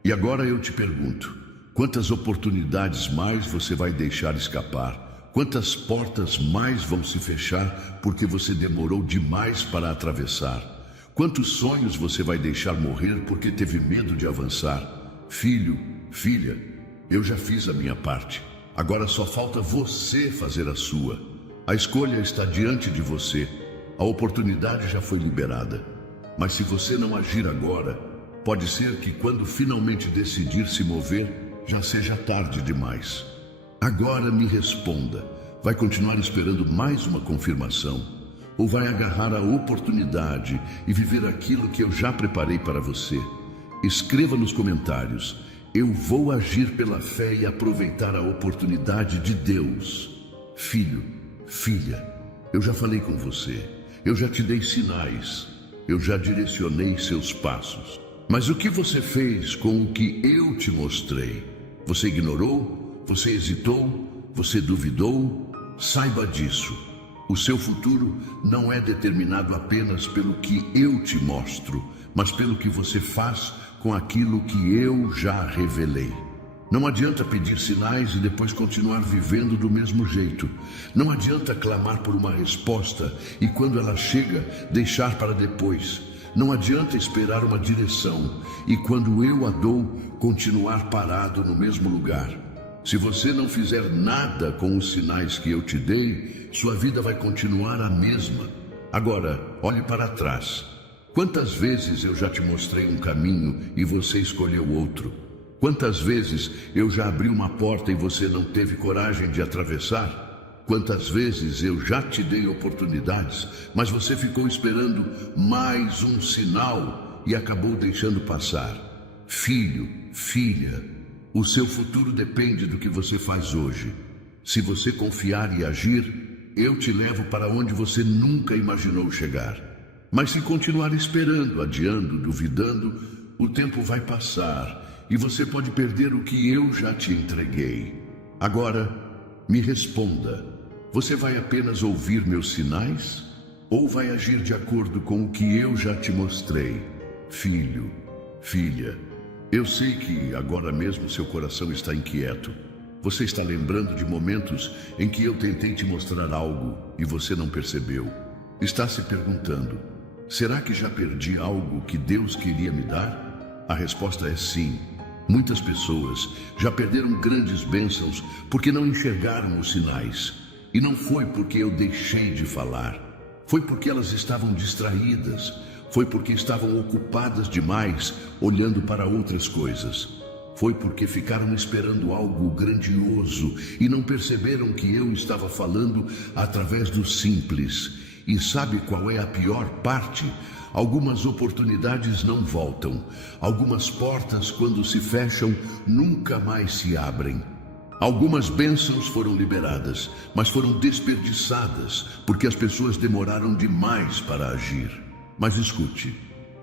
E agora eu te pergunto: quantas oportunidades mais você vai deixar escapar? Quantas portas mais vão se fechar porque você demorou demais para atravessar? Quantos sonhos você vai deixar morrer porque teve medo de avançar? Filho, filha, eu já fiz a minha parte. Agora só falta você fazer a sua. A escolha está diante de você. A oportunidade já foi liberada. Mas se você não agir agora, pode ser que quando finalmente decidir se mover, já seja tarde demais. Agora me responda: vai continuar esperando mais uma confirmação? Ou vai agarrar a oportunidade e viver aquilo que eu já preparei para você? Escreva nos comentários: eu vou agir pela fé e aproveitar a oportunidade de Deus. Filho, filha, eu já falei com você, eu já te dei sinais, eu já direcionei seus passos. Mas o que você fez com o que eu te mostrei? Você ignorou? Você hesitou? Você duvidou? Saiba disso. O seu futuro não é determinado apenas pelo que eu te mostro, mas pelo que você faz com aquilo que eu já revelei. Não adianta pedir sinais e depois continuar vivendo do mesmo jeito. Não adianta clamar por uma resposta e quando ela chega, deixar para depois. Não adianta esperar uma direção e quando eu a dou, continuar parado no mesmo lugar. Se você não fizer nada com os sinais que eu te dei, sua vida vai continuar a mesma. Agora, olhe para trás. Quantas vezes eu já te mostrei um caminho e você escolheu outro? Quantas vezes eu já abri uma porta e você não teve coragem de atravessar? Quantas vezes eu já te dei oportunidades, mas você ficou esperando mais um sinal e acabou deixando passar? Filho, filha, o seu futuro depende do que você faz hoje. Se você confiar e agir, eu te levo para onde você nunca imaginou chegar. Mas se continuar esperando, adiando, duvidando, o tempo vai passar e você pode perder o que eu já te entreguei. Agora, me responda: você vai apenas ouvir meus sinais ou vai agir de acordo com o que eu já te mostrei? Filho, filha, eu sei que agora mesmo seu coração está inquieto. Você está lembrando de momentos em que eu tentei te mostrar algo e você não percebeu. Está se perguntando: será que já perdi algo que Deus queria me dar? A resposta é sim. Muitas pessoas já perderam grandes bênçãos porque não enxergaram os sinais. E não foi porque eu deixei de falar. Foi porque elas estavam distraídas. Foi porque estavam ocupadas demais, olhando para outras coisas. Foi porque ficaram esperando algo grandioso e não perceberam que eu estava falando através do simples. E sabe qual é a pior parte? Algumas oportunidades não voltam. Algumas portas, quando se fecham, nunca mais se abrem. Algumas bênçãos foram liberadas, mas foram desperdiçadas porque as pessoas demoraram demais para agir. Mas escute.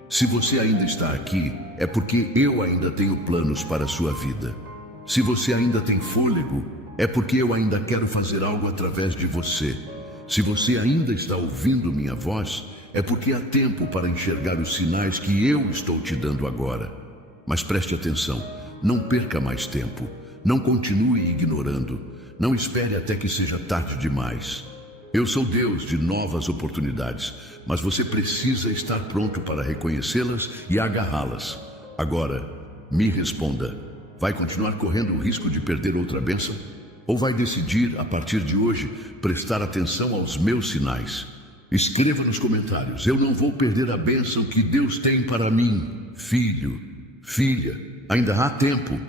Se você ainda está aqui, é porque eu ainda tenho planos para a sua vida. Se você ainda tem fôlego, é porque eu ainda quero fazer algo através de você. Se você ainda está ouvindo minha voz, é porque há tempo para enxergar os sinais que eu estou te dando agora. Mas preste atenção, não perca mais tempo. Não continue ignorando. Não espere até que seja tarde demais. Eu sou Deus de novas oportunidades, mas você precisa estar pronto para reconhecê-las e agarrá-las. Agora, me responda. Vai continuar correndo o risco de perder outra bênção? Ou vai decidir, a partir de hoje, prestar atenção aos meus sinais? Escreva nos comentários. Eu não vou perder a bênção que Deus tem para mim. Filho, filha, ainda há tempo.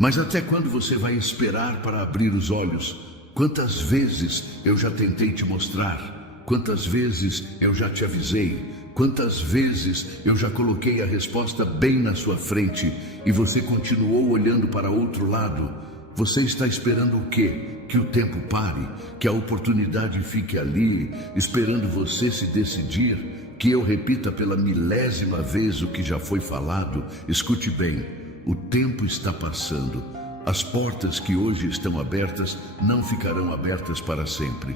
Mas até quando você vai esperar para abrir os olhos? Quantas vezes eu já tentei te mostrar? Quantas vezes eu já te avisei? Quantas vezes eu já coloquei a resposta bem na sua frente e você continuou olhando para outro lado? Você está esperando o quê? Que o tempo pare? Que a oportunidade fique ali, esperando você se decidir? Que eu repita pela milésima vez o que já foi falado? Escute bem, o tempo está passando. As portas que hoje estão abertas não ficarão abertas para sempre.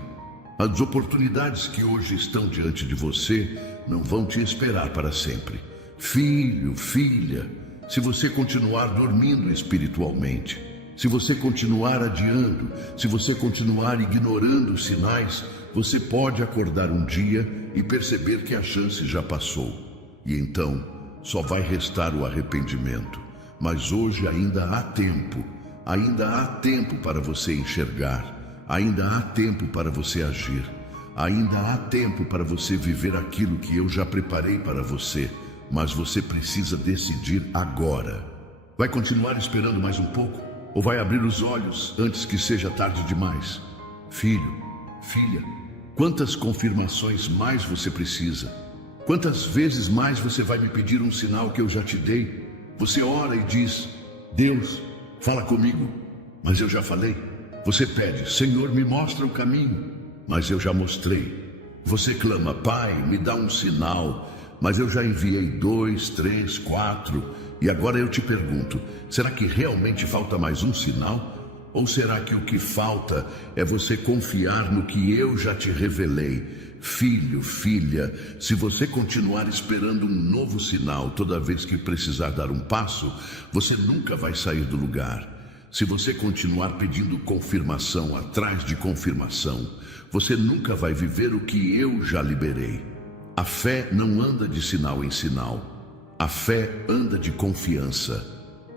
As oportunidades que hoje estão diante de você não vão te esperar para sempre. Filho, filha, se você continuar dormindo espiritualmente, se você continuar adiando, se você continuar ignorando os sinais, você pode acordar um dia e perceber que a chance já passou. E então, só vai restar o arrependimento. Mas hoje ainda há tempo. Ainda há tempo para você enxergar. Ainda há tempo para você agir. Ainda há tempo para você viver aquilo que eu já preparei para você. Mas você precisa decidir agora. Vai continuar esperando mais um pouco? Ou vai abrir os olhos antes que seja tarde demais? Filho, filha, quantas confirmações mais você precisa? Quantas vezes mais você vai me pedir um sinal que eu já te dei? Você ora e diz, Deus, fala comigo, mas eu já falei. Você pede, Senhor, me mostra o caminho, mas eu já mostrei. Você clama, Pai, me dá um sinal, mas eu já enviei 2, 3, 4. E agora eu te pergunto, será que realmente falta mais um sinal? Ou será que o que falta é você confiar no que eu já te revelei? Filho, filha, se você continuar esperando um novo sinal toda vez que precisar dar um passo, você nunca vai sair do lugar. Se você continuar pedindo confirmação atrás de confirmação, você nunca vai viver o que eu já liberei. A fé não anda de sinal em sinal. A fé anda de confiança.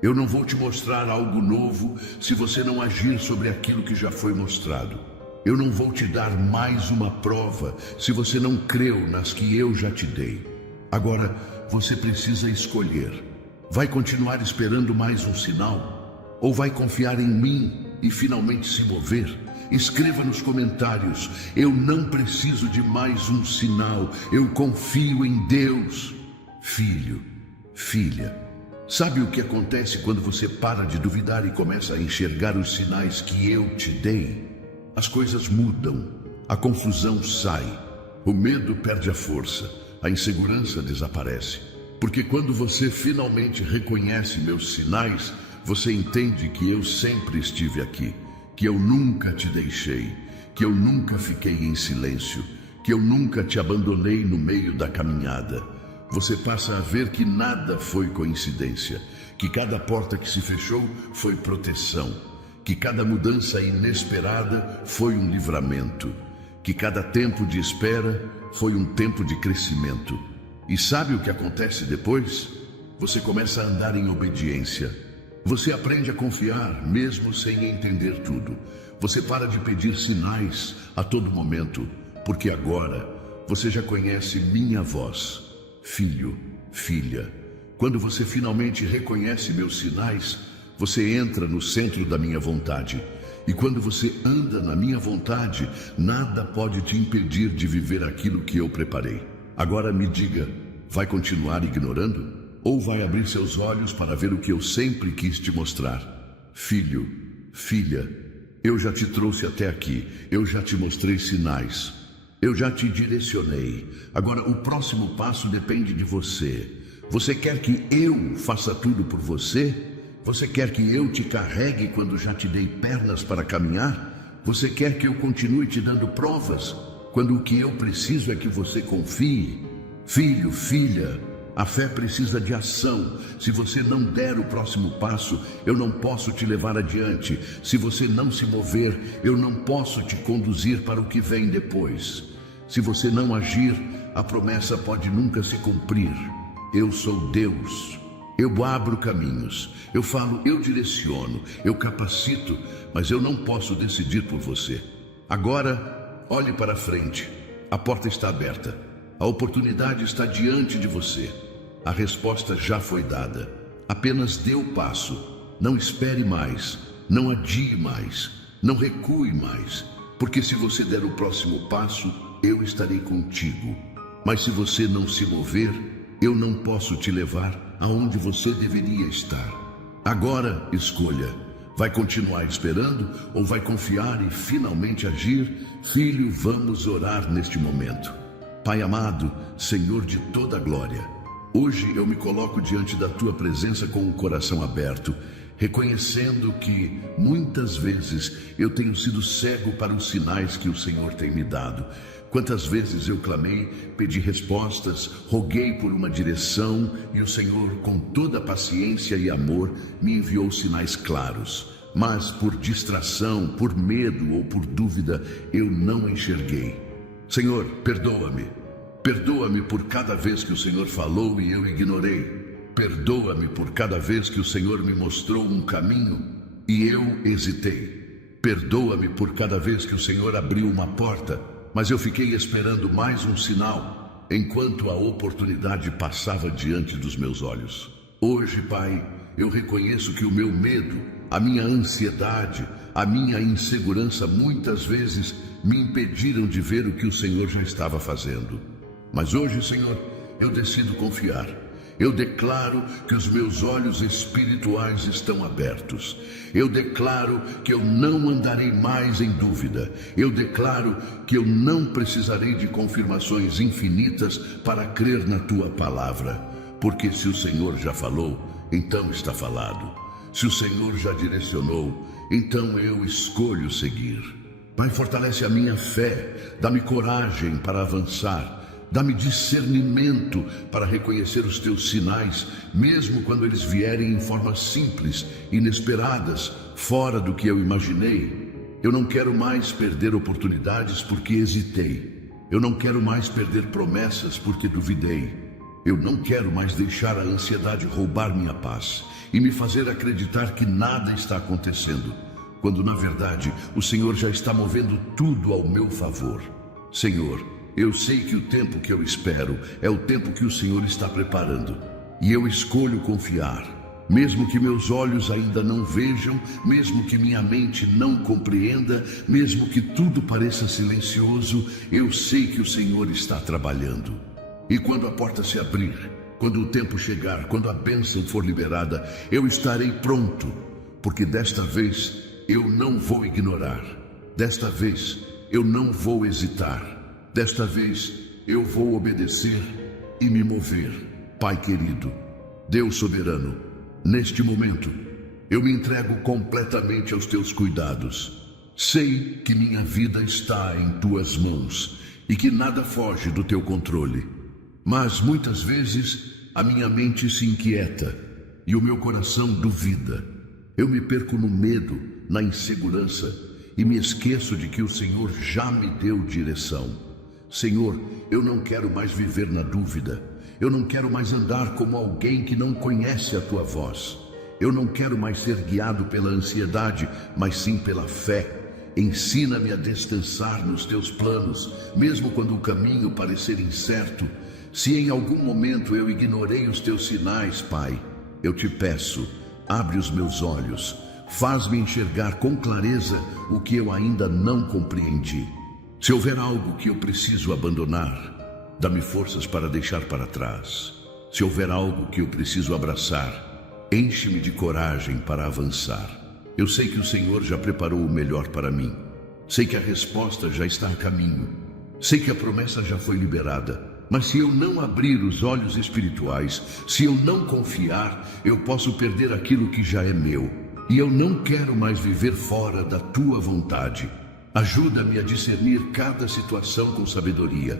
Eu não vou te mostrar algo novo se você não agir sobre aquilo que já foi mostrado. Eu não vou te dar mais uma prova se você não creu nas que eu já te dei. Agora, você precisa escolher. Vai continuar esperando mais um sinal? Ou vai confiar em mim e finalmente se mover? Escreva nos comentários. Eu não preciso de mais um sinal. Eu confio em Deus. Filho, filha, sabe o que acontece quando você para de duvidar e começa a enxergar os sinais que eu te dei? As coisas mudam, a confusão sai, o medo perde a força, a insegurança desaparece. Porque quando você finalmente reconhece meus sinais, você entende que eu sempre estive aqui, que eu nunca te deixei, que eu nunca fiquei em silêncio, que eu nunca te abandonei no meio da caminhada. Você passa a ver que nada foi coincidência, que cada porta que se fechou foi proteção, que cada mudança inesperada foi um livramento, que cada tempo de espera foi um tempo de crescimento. E sabe o que acontece depois? Você começa a andar em obediência. Você aprende a confiar, mesmo sem entender tudo. Você para de pedir sinais a todo momento, porque agora você já conhece minha voz. Filho, filha, quando você finalmente reconhece meus sinais, você entra no centro da minha vontade. E quando você anda na minha vontade, nada pode te impedir de viver aquilo que eu preparei. Agora me diga, vai continuar ignorando? Ou vai abrir seus olhos para ver o que eu sempre quis te mostrar? Filho, filha, eu já te trouxe até aqui, eu já te mostrei sinais, eu já te direcionei. Agora o próximo passo depende de você. Você quer que eu faça tudo por você? Você quer que eu te carregue quando já te dei pernas para caminhar? Você quer que eu continue te dando provas, quando o que eu preciso é que você confie? Filho, filha, a fé precisa de ação. Se você não der o próximo passo, eu não posso te levar adiante. Se você não se mover, eu não posso te conduzir para o que vem depois. Se você não agir, a promessa pode nunca se cumprir. Eu sou Deus. Eu abro caminhos, eu falo, eu direciono, eu capacito, mas eu não posso decidir por você. Agora, olhe para frente. A porta está aberta. A oportunidade está diante de você. A resposta já foi dada. Apenas dê o passo. Não espere mais. Não adie mais. Não recue mais. Porque se você der o próximo passo, eu estarei contigo. Mas se você não se mover, eu não posso te levar aonde você deveria estar. Agora, escolha. Vai continuar esperando ou vai confiar e finalmente agir? Filho, vamos orar neste momento. Pai amado, Senhor de toda a glória, hoje eu me coloco diante da Tua presença com o coração aberto, reconhecendo que muitas vezes eu tenho sido cego para os sinais que o Senhor tem me dado. Quantas vezes eu clamei, pedi respostas, roguei por uma direção e o Senhor, com toda paciência e amor, me enviou sinais claros. Mas por distração, por medo ou por dúvida, eu não enxerguei. Senhor, perdoa-me. Perdoa-me por cada vez que o Senhor falou e eu ignorei. Perdoa-me por cada vez que o Senhor me mostrou um caminho e eu hesitei. Perdoa-me por cada vez que o Senhor abriu uma porta, mas eu fiquei esperando mais um sinal, enquanto a oportunidade passava diante dos meus olhos. Hoje, Pai, eu reconheço que o meu medo, a minha ansiedade, a minha insegurança muitas vezes me impediram de ver o que o Senhor já estava fazendo. Mas hoje, Senhor, eu decido confiar. Eu declaro que os meus olhos espirituais estão abertos. Eu declaro que eu não andarei mais em dúvida. Eu declaro que eu não precisarei de confirmações infinitas para crer na Tua palavra. Porque se o Senhor já falou, então está falado. Se o Senhor já direcionou, então eu escolho seguir. Pai, fortalece a minha fé, dá-me coragem para avançar. Dá-me discernimento para reconhecer os Teus sinais, mesmo quando eles vierem em formas simples, inesperadas, fora do que eu imaginei. Eu não quero mais perder oportunidades porque hesitei. Eu não quero mais perder promessas porque duvidei. Eu não quero mais deixar a ansiedade roubar minha paz e me fazer acreditar que nada está acontecendo, quando na verdade o Senhor já está movendo tudo ao meu favor. Senhor, eu sei que o tempo que eu espero é o tempo que o Senhor está preparando. E eu escolho confiar. Mesmo que meus olhos ainda não vejam, mesmo que minha mente não compreenda, mesmo que tudo pareça silencioso, eu sei que o Senhor está trabalhando. E quando a porta se abrir, quando o tempo chegar, quando a bênção for liberada, eu estarei pronto. Porque desta vez eu não vou ignorar. Desta vez eu não vou hesitar. Desta vez, eu vou obedecer e me mover. Pai querido, Deus soberano, neste momento, eu me entrego completamente aos Teus cuidados. Sei que minha vida está em Tuas mãos e que nada foge do Teu controle. Mas muitas vezes a minha mente se inquieta e o meu coração duvida. Eu me perco no medo, na insegurança e me esqueço de que o Senhor já me deu direção. Senhor, eu não quero mais viver na dúvida. Eu não quero mais andar como alguém que não conhece a Tua voz. Eu não quero mais ser guiado pela ansiedade, mas sim pela fé. Ensina-me a descansar nos Teus planos, mesmo quando o caminho parecer incerto. Se em algum momento eu ignorei os Teus sinais, Pai, eu te peço, abre os meus olhos, faz-me enxergar com clareza o que eu ainda não compreendi. Se houver algo que eu preciso abandonar, dá-me forças para deixar para trás. Se houver algo que eu preciso abraçar, enche-me de coragem para avançar. Eu sei que o Senhor já preparou o melhor para mim. Sei que a resposta já está a caminho. Sei que a promessa já foi liberada. Mas se eu não abrir os olhos espirituais, se eu não confiar, eu posso perder aquilo que já é meu. E eu não quero mais viver fora da tua vontade. Ajuda-me a discernir cada situação com sabedoria,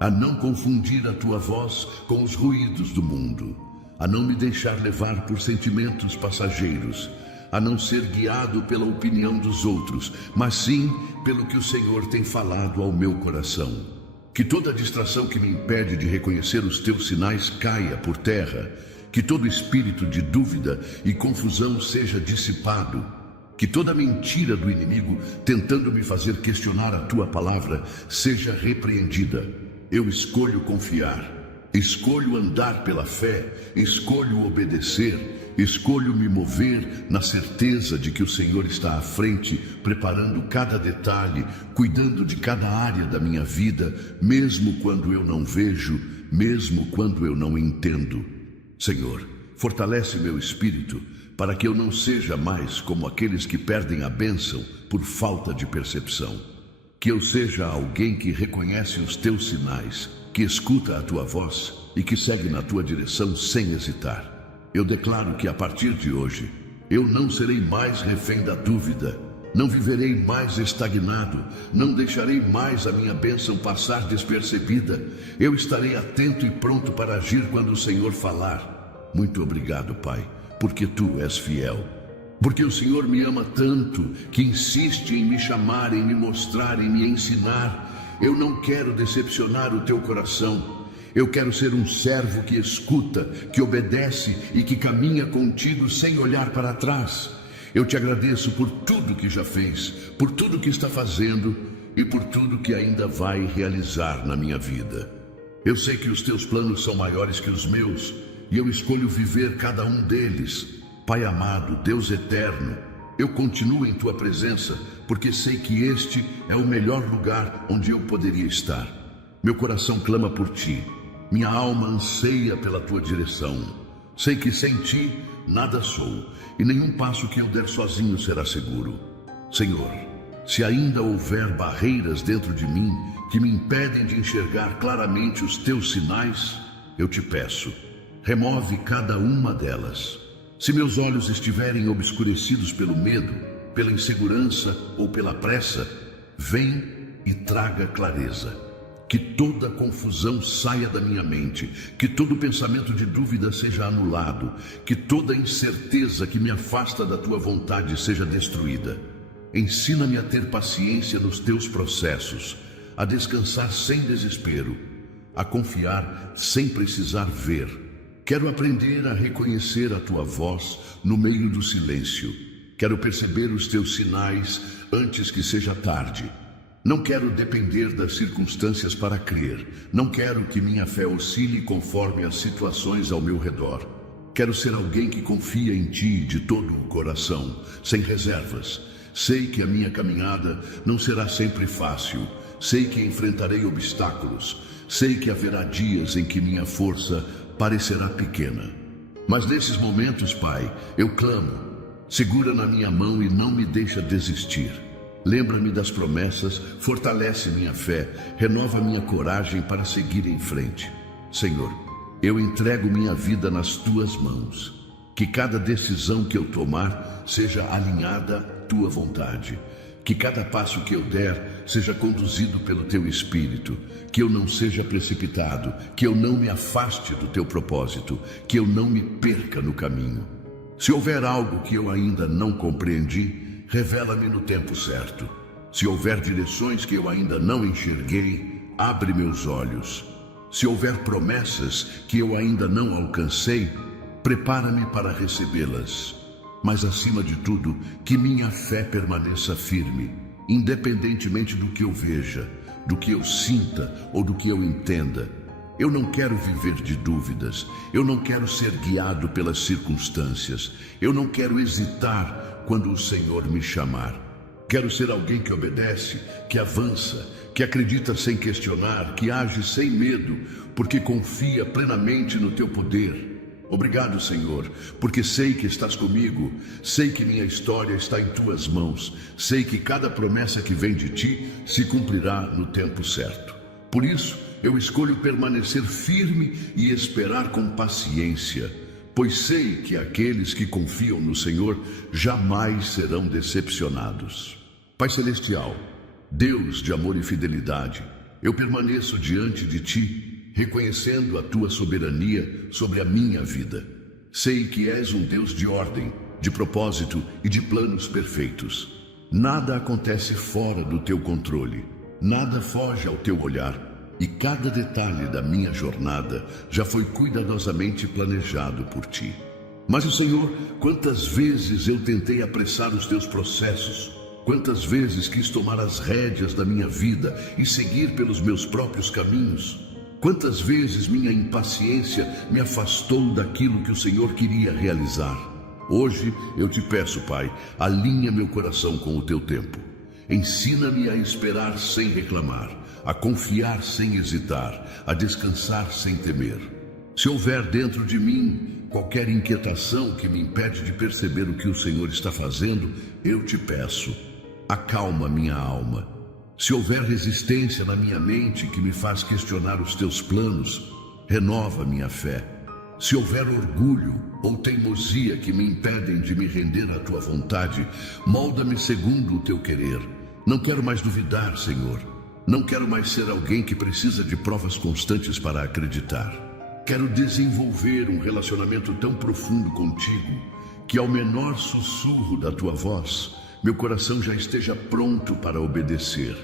a não confundir a tua voz com os ruídos do mundo, a não me deixar levar por sentimentos passageiros, a não ser guiado pela opinião dos outros, mas sim pelo que o Senhor tem falado ao meu coração. Que toda distração que me impede de reconhecer os teus sinais caia por terra, que todo espírito de dúvida e confusão seja dissipado, que toda mentira do inimigo tentando me fazer questionar a tua palavra seja repreendida. Eu escolho confiar, escolho andar pela fé, escolho obedecer, escolho me mover na certeza de que o Senhor está à frente, preparando cada detalhe, cuidando de cada área da minha vida, mesmo quando eu não vejo, mesmo quando eu não entendo. Senhor, fortalece meu espírito para que eu não seja mais como aqueles que perdem a bênção por falta de percepção. Que eu seja alguém que reconhece os teus sinais, que escuta a tua voz e que segue na tua direção sem hesitar. Eu declaro que a partir de hoje, eu não serei mais refém da dúvida, não viverei mais estagnado, não deixarei mais a minha bênção passar despercebida. Eu estarei atento e pronto para agir quando o Senhor falar. Muito obrigado, Pai, porque Tu és fiel. Porque o Senhor me ama tanto que insiste em me chamar, em me mostrar, em me ensinar. Eu não quero decepcionar o Teu coração. Eu quero ser um servo que escuta, que obedece e que caminha contigo sem olhar para trás. Eu te agradeço por tudo que já fez, por tudo que está fazendo e por tudo que ainda vai realizar na minha vida. Eu sei que os teus planos são maiores que os meus e eu escolho viver cada um deles. Pai amado, Deus eterno, eu continuo em tua presença porque sei que este é o melhor lugar onde eu poderia estar. Meu coração clama por ti. Minha alma anseia pela tua direção. Sei que sem ti nada sou, e nenhum passo que eu der sozinho será seguro. Senhor, se ainda houver barreiras dentro de mim que me impedem de enxergar claramente os teus sinais, eu te peço, remove cada uma delas. Se meus olhos estiverem obscurecidos pelo medo, pela insegurança ou pela pressa, vem e traga clareza. Que toda confusão saia da minha mente, que todo pensamento de dúvida seja anulado, que toda incerteza que me afasta da tua vontade seja destruída. Ensina-me a ter paciência nos teus processos, a descansar sem desespero, a confiar sem precisar ver. Quero aprender a reconhecer a tua voz no meio do silêncio. Quero perceber os teus sinais antes que seja tarde. Não quero depender das circunstâncias para crer. Não quero que minha fé oscile conforme as situações ao meu redor. Quero ser alguém que confia em ti de todo o coração, sem reservas. Sei que a minha caminhada não será sempre fácil. Sei que enfrentarei obstáculos. Sei que haverá dias em que minha força parecerá pequena. Mas nesses momentos, Pai, eu clamo. Segura na minha mão e não me deixa desistir. Lembra-me das promessas, fortalece minha fé, renova minha coragem para seguir em frente. Senhor, eu entrego minha vida nas tuas mãos. Que cada decisão que eu tomar seja alinhada à tua vontade. Que cada passo que eu der seja conduzido pelo teu Espírito. Que eu não seja precipitado, que eu não me afaste do teu propósito, que eu não me perca no caminho. Se houver algo que eu ainda não compreendi, revela-me no tempo certo. Se houver direções que eu ainda não enxerguei, abre meus olhos. Se houver promessas que eu ainda não alcancei, prepara-me para recebê-las. Mas acima de tudo, que minha fé permaneça firme, independentemente do que eu veja, do que eu sinta ou do que eu entenda. Eu não quero viver de dúvidas. Eu não quero ser guiado pelas circunstâncias. Eu não quero hesitar quando o Senhor me chamar. Quero ser alguém que obedece, que avança, que acredita sem questionar, que age sem medo, porque confia plenamente no teu poder. Obrigado, Senhor, porque sei que estás comigo, sei que minha história está em tuas mãos, sei que cada promessa que vem de ti se cumprirá no tempo certo. Por isso, eu escolho permanecer firme e esperar com paciência, pois sei que aqueles que confiam no Senhor jamais serão decepcionados. Pai Celestial, Deus de amor e fidelidade, eu permaneço diante de ti, reconhecendo a tua soberania sobre a minha vida. Sei que és um Deus de ordem, de propósito e de planos perfeitos. Nada acontece fora do teu controle, nada foge ao teu olhar. E cada detalhe da minha jornada já foi cuidadosamente planejado por ti. Mas o Senhor, quantas vezes eu tentei apressar os teus processos, quantas vezes quis tomar as rédeas da minha vida e seguir pelos meus próprios caminhos, quantas vezes minha impaciência me afastou daquilo que o Senhor queria realizar. Hoje eu te peço, Pai, alinha meu coração com o teu tempo. Ensina-me a esperar sem reclamar, a confiar sem hesitar, a descansar sem temer. Se houver dentro de mim qualquer inquietação que me impede de perceber o que o Senhor está fazendo, eu te peço, acalma minha alma. Se houver resistência na minha mente que me faz questionar os teus planos, renova minha fé. Se houver orgulho ou teimosia que me impedem de me render à tua vontade, molda-me segundo o teu querer. Não quero mais duvidar, Senhor. Não quero mais ser alguém que precisa de provas constantes para acreditar. Quero desenvolver um relacionamento tão profundo contigo que ao menor sussurro da tua voz, meu coração já esteja pronto para obedecer.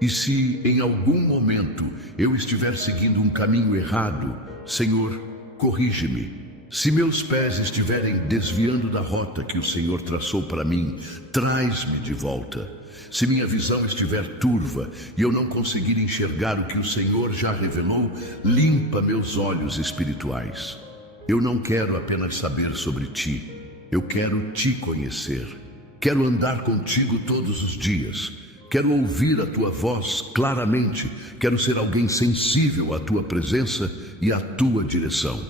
E se em algum momento eu estiver seguindo um caminho errado, Senhor, corrige-me. Se meus pés estiverem desviando da rota que o Senhor traçou para mim, traz-me de volta. Se minha visão estiver turva e eu não conseguir enxergar o que o Senhor já revelou, limpa meus olhos espirituais. Eu não quero apenas saber sobre ti, eu quero te conhecer. Quero andar contigo todos os dias. Quero ouvir a tua voz claramente. Quero ser alguém sensível à tua presença e à tua direção.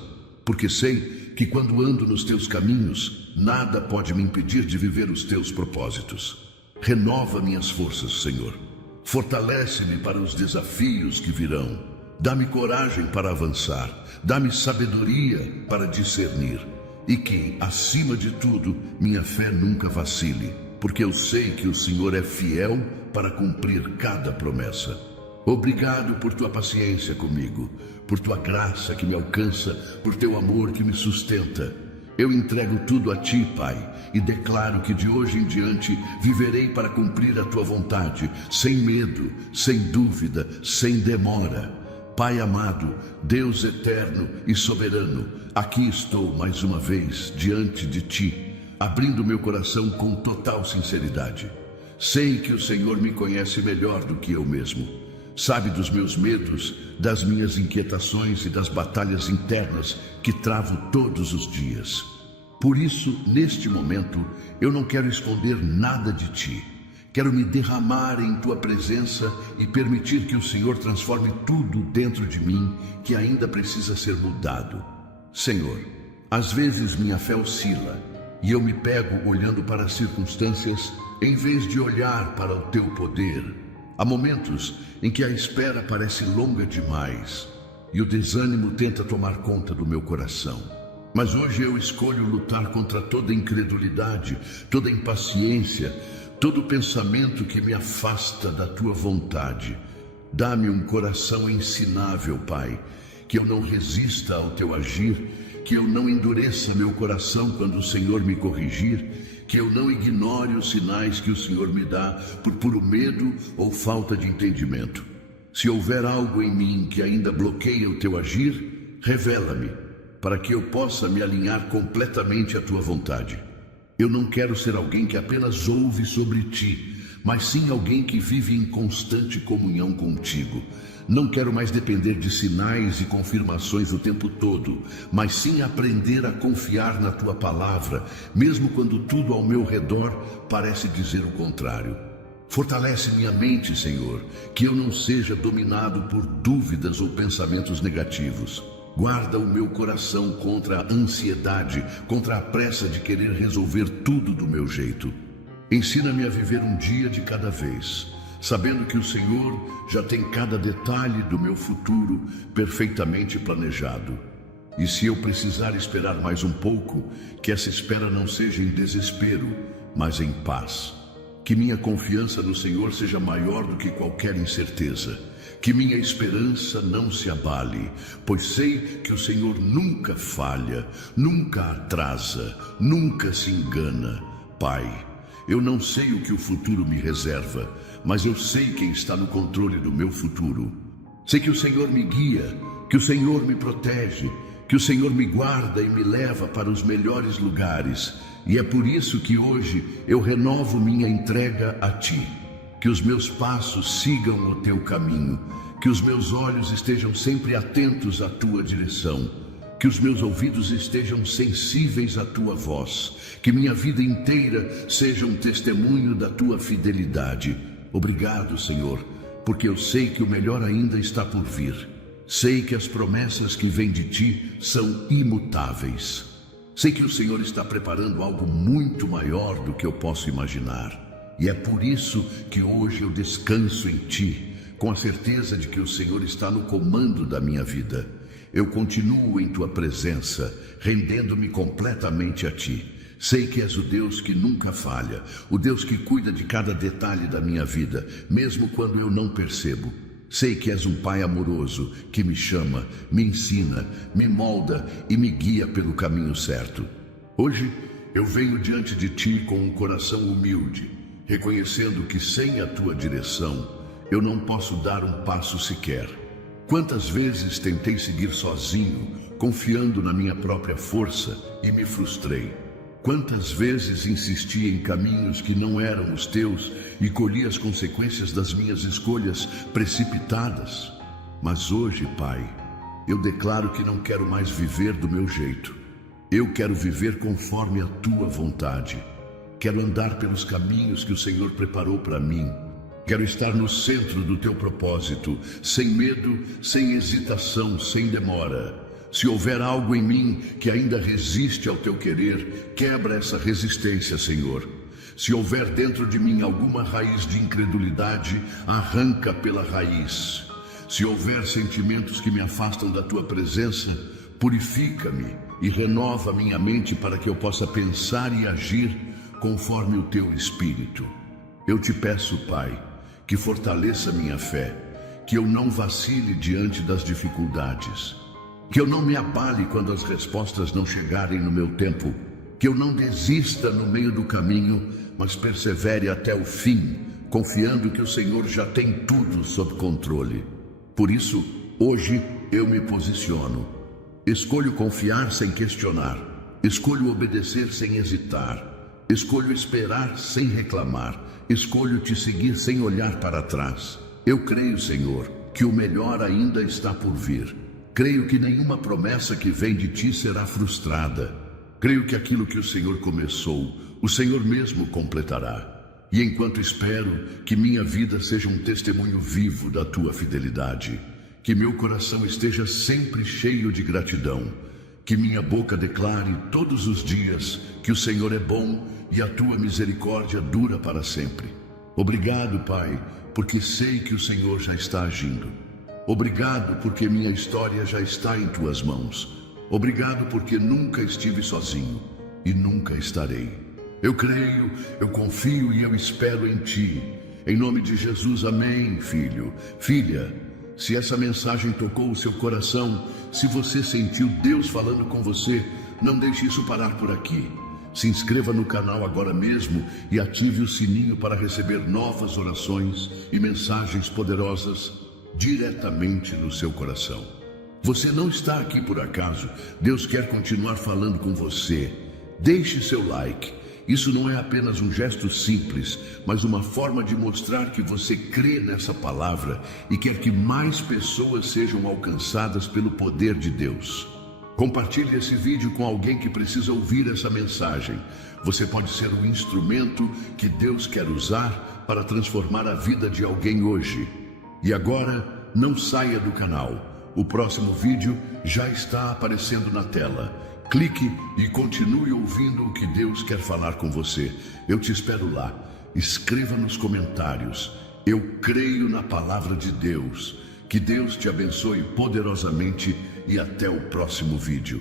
Porque sei que quando ando nos teus caminhos, nada pode me impedir de viver os teus propósitos. Renova minhas forças, Senhor. Fortalece-me para os desafios que virão. Dá-me coragem para avançar. Dá-me sabedoria para discernir. E que, acima de tudo, minha fé nunca vacile, porque eu sei que o Senhor é fiel para cumprir cada promessa. Obrigado por tua paciência comigo, por tua graça que me alcança, por teu amor que me sustenta. Eu entrego tudo a ti, Pai, e declaro que de hoje em diante viverei para cumprir a tua vontade, sem medo, sem dúvida, sem demora. Pai amado, Deus eterno e soberano, aqui estou mais uma vez diante de ti, abrindo meu coração com total sinceridade. Sei que o Senhor me conhece melhor do que eu mesmo. Sabe dos meus medos, das minhas inquietações e das batalhas internas que travo todos os dias. Por isso, neste momento, eu não quero esconder nada de ti. Quero me derramar em tua presença e permitir que o Senhor transforme tudo dentro de mim que ainda precisa ser mudado. Senhor, às vezes minha fé oscila e eu me pego olhando para as circunstâncias em vez de olhar para o teu poder. Há momentos em que a espera parece longa demais e o desânimo tenta tomar conta do meu coração. Mas hoje eu escolho lutar contra toda incredulidade, toda impaciência, todo pensamento que me afasta da tua vontade. Dá-me um coração ensinável, Pai, que eu não resista ao teu agir, que eu não endureça meu coração quando o Senhor me corrigir, que eu não ignore os sinais que o Senhor me dá por puro medo ou falta de entendimento. Se houver algo em mim que ainda bloqueia o teu agir, revela-me, para que eu possa me alinhar completamente à tua vontade. Eu não quero ser alguém que apenas ouve sobre ti, mas sim alguém que vive em constante comunhão contigo. Não quero mais depender de sinais e confirmações o tempo todo, mas sim aprender a confiar na tua palavra, mesmo quando tudo ao meu redor parece dizer o contrário. Fortalece minha mente, Senhor, que eu não seja dominado por dúvidas ou pensamentos negativos. Guarda o meu coração contra a ansiedade, contra a pressa de querer resolver tudo do meu jeito. Ensina-me a viver um dia de cada vez, sabendo que o Senhor já tem cada detalhe do meu futuro perfeitamente planejado. E se eu precisar esperar mais um pouco, que essa espera não seja em desespero, mas em paz. Que minha confiança no Senhor seja maior do que qualquer incerteza. Que minha esperança não se abale, pois sei que o Senhor nunca falha, nunca atrasa, nunca se engana. Pai, eu não sei o que o futuro me reserva, mas eu sei quem está no controle do meu futuro. Sei que o Senhor me guia, que o Senhor me protege, que o Senhor me guarda e me leva para os melhores lugares. E é por isso que hoje eu renovo minha entrega a Ti. Que os meus passos sigam o Teu caminho, que os meus olhos estejam sempre atentos à Tua direção, que os meus ouvidos estejam sensíveis à Tua voz, que minha vida inteira seja um testemunho da Tua fidelidade. Obrigado, Senhor, porque eu sei que o melhor ainda está por vir. Sei que as promessas que vêm de Ti são imutáveis. Sei que o Senhor está preparando algo muito maior do que eu posso imaginar. E é por isso que hoje eu descanso em Ti, com a certeza de que o Senhor está no comando da minha vida. Eu continuo em Tua presença, rendendo-me completamente a Ti. Sei que és o Deus que nunca falha, o Deus que cuida de cada detalhe da minha vida, mesmo quando eu não percebo. Sei que és um Pai amoroso, que me chama, me ensina, me molda e me guia pelo caminho certo. Hoje eu venho diante de Ti com um coração humilde, reconhecendo que sem a Tua direção eu não posso dar um passo sequer. Quantas vezes tentei seguir sozinho, confiando na minha própria força e me frustrei. Quantas vezes insisti em caminhos que não eram os Teus e colhi as consequências das minhas escolhas precipitadas. Mas hoje, Pai, eu declaro que não quero mais viver do meu jeito. Eu quero viver conforme a Tua vontade. Quero andar pelos caminhos que o Senhor preparou para mim. Quero estar no centro do Teu propósito, sem medo, sem hesitação, sem demora. Se houver algo em mim que ainda resiste ao Teu querer, quebra essa resistência, Senhor. Se houver dentro de mim alguma raiz de incredulidade, arranca pela raiz. Se houver sentimentos que me afastam da Tua presença, purifica-me e renova minha mente para que eu possa pensar e agir conforme o Teu Espírito. Eu Te peço, Pai, que fortaleça minha fé, que eu não vacile diante das dificuldades, que eu não me abale quando as respostas não chegarem no meu tempo, que eu não desista no meio do caminho, mas persevere até o fim, confiando que o Senhor já tem tudo sob controle. Por isso, hoje eu me posiciono. Escolho confiar sem questionar. Escolho obedecer sem hesitar. Escolho esperar sem reclamar. Escolho Te seguir sem olhar para trás. Eu creio, Senhor, que o melhor ainda está por vir. Creio que nenhuma promessa que vem de Ti será frustrada. Creio que aquilo que o Senhor começou, o Senhor mesmo completará. E enquanto espero que minha vida seja um testemunho vivo da Tua fidelidade, que meu coração esteja sempre cheio de gratidão, que minha boca declare todos os dias que o Senhor é bom e a Tua misericórdia dura para sempre. Obrigado, Pai, porque sei que o Senhor já está agindo. Obrigado porque minha história já está em Tuas mãos. Obrigado porque nunca estive sozinho e nunca estarei. Eu creio, eu confio e eu espero em Ti. Em nome de Jesus, amém, filho. Filha, se essa mensagem tocou o seu coração, se você sentiu Deus falando com você, não deixe isso parar por aqui. Se inscreva no canal agora mesmo e ative o sininho para receber novas orações e mensagens poderosas diretamente no seu coração. Você não está aqui por acaso. Deus quer continuar falando com você. Deixe seu like Isso não é apenas um gesto simples, mas uma forma de mostrar que você crê nessa palavra e quer que mais pessoas sejam alcançadas pelo poder de Deus. Compartilhe esse vídeo com alguém que precisa ouvir essa mensagem. Você pode ser o instrumento que Deus quer usar para transformar a vida de alguém hoje. E agora, não saia do canal. O próximo vídeo já está aparecendo na tela. Clique e continue ouvindo o que Deus quer falar com você. Eu te espero lá. Escreva nos comentários. Eu creio na palavra de Deus. Que Deus te abençoe poderosamente e até o próximo vídeo.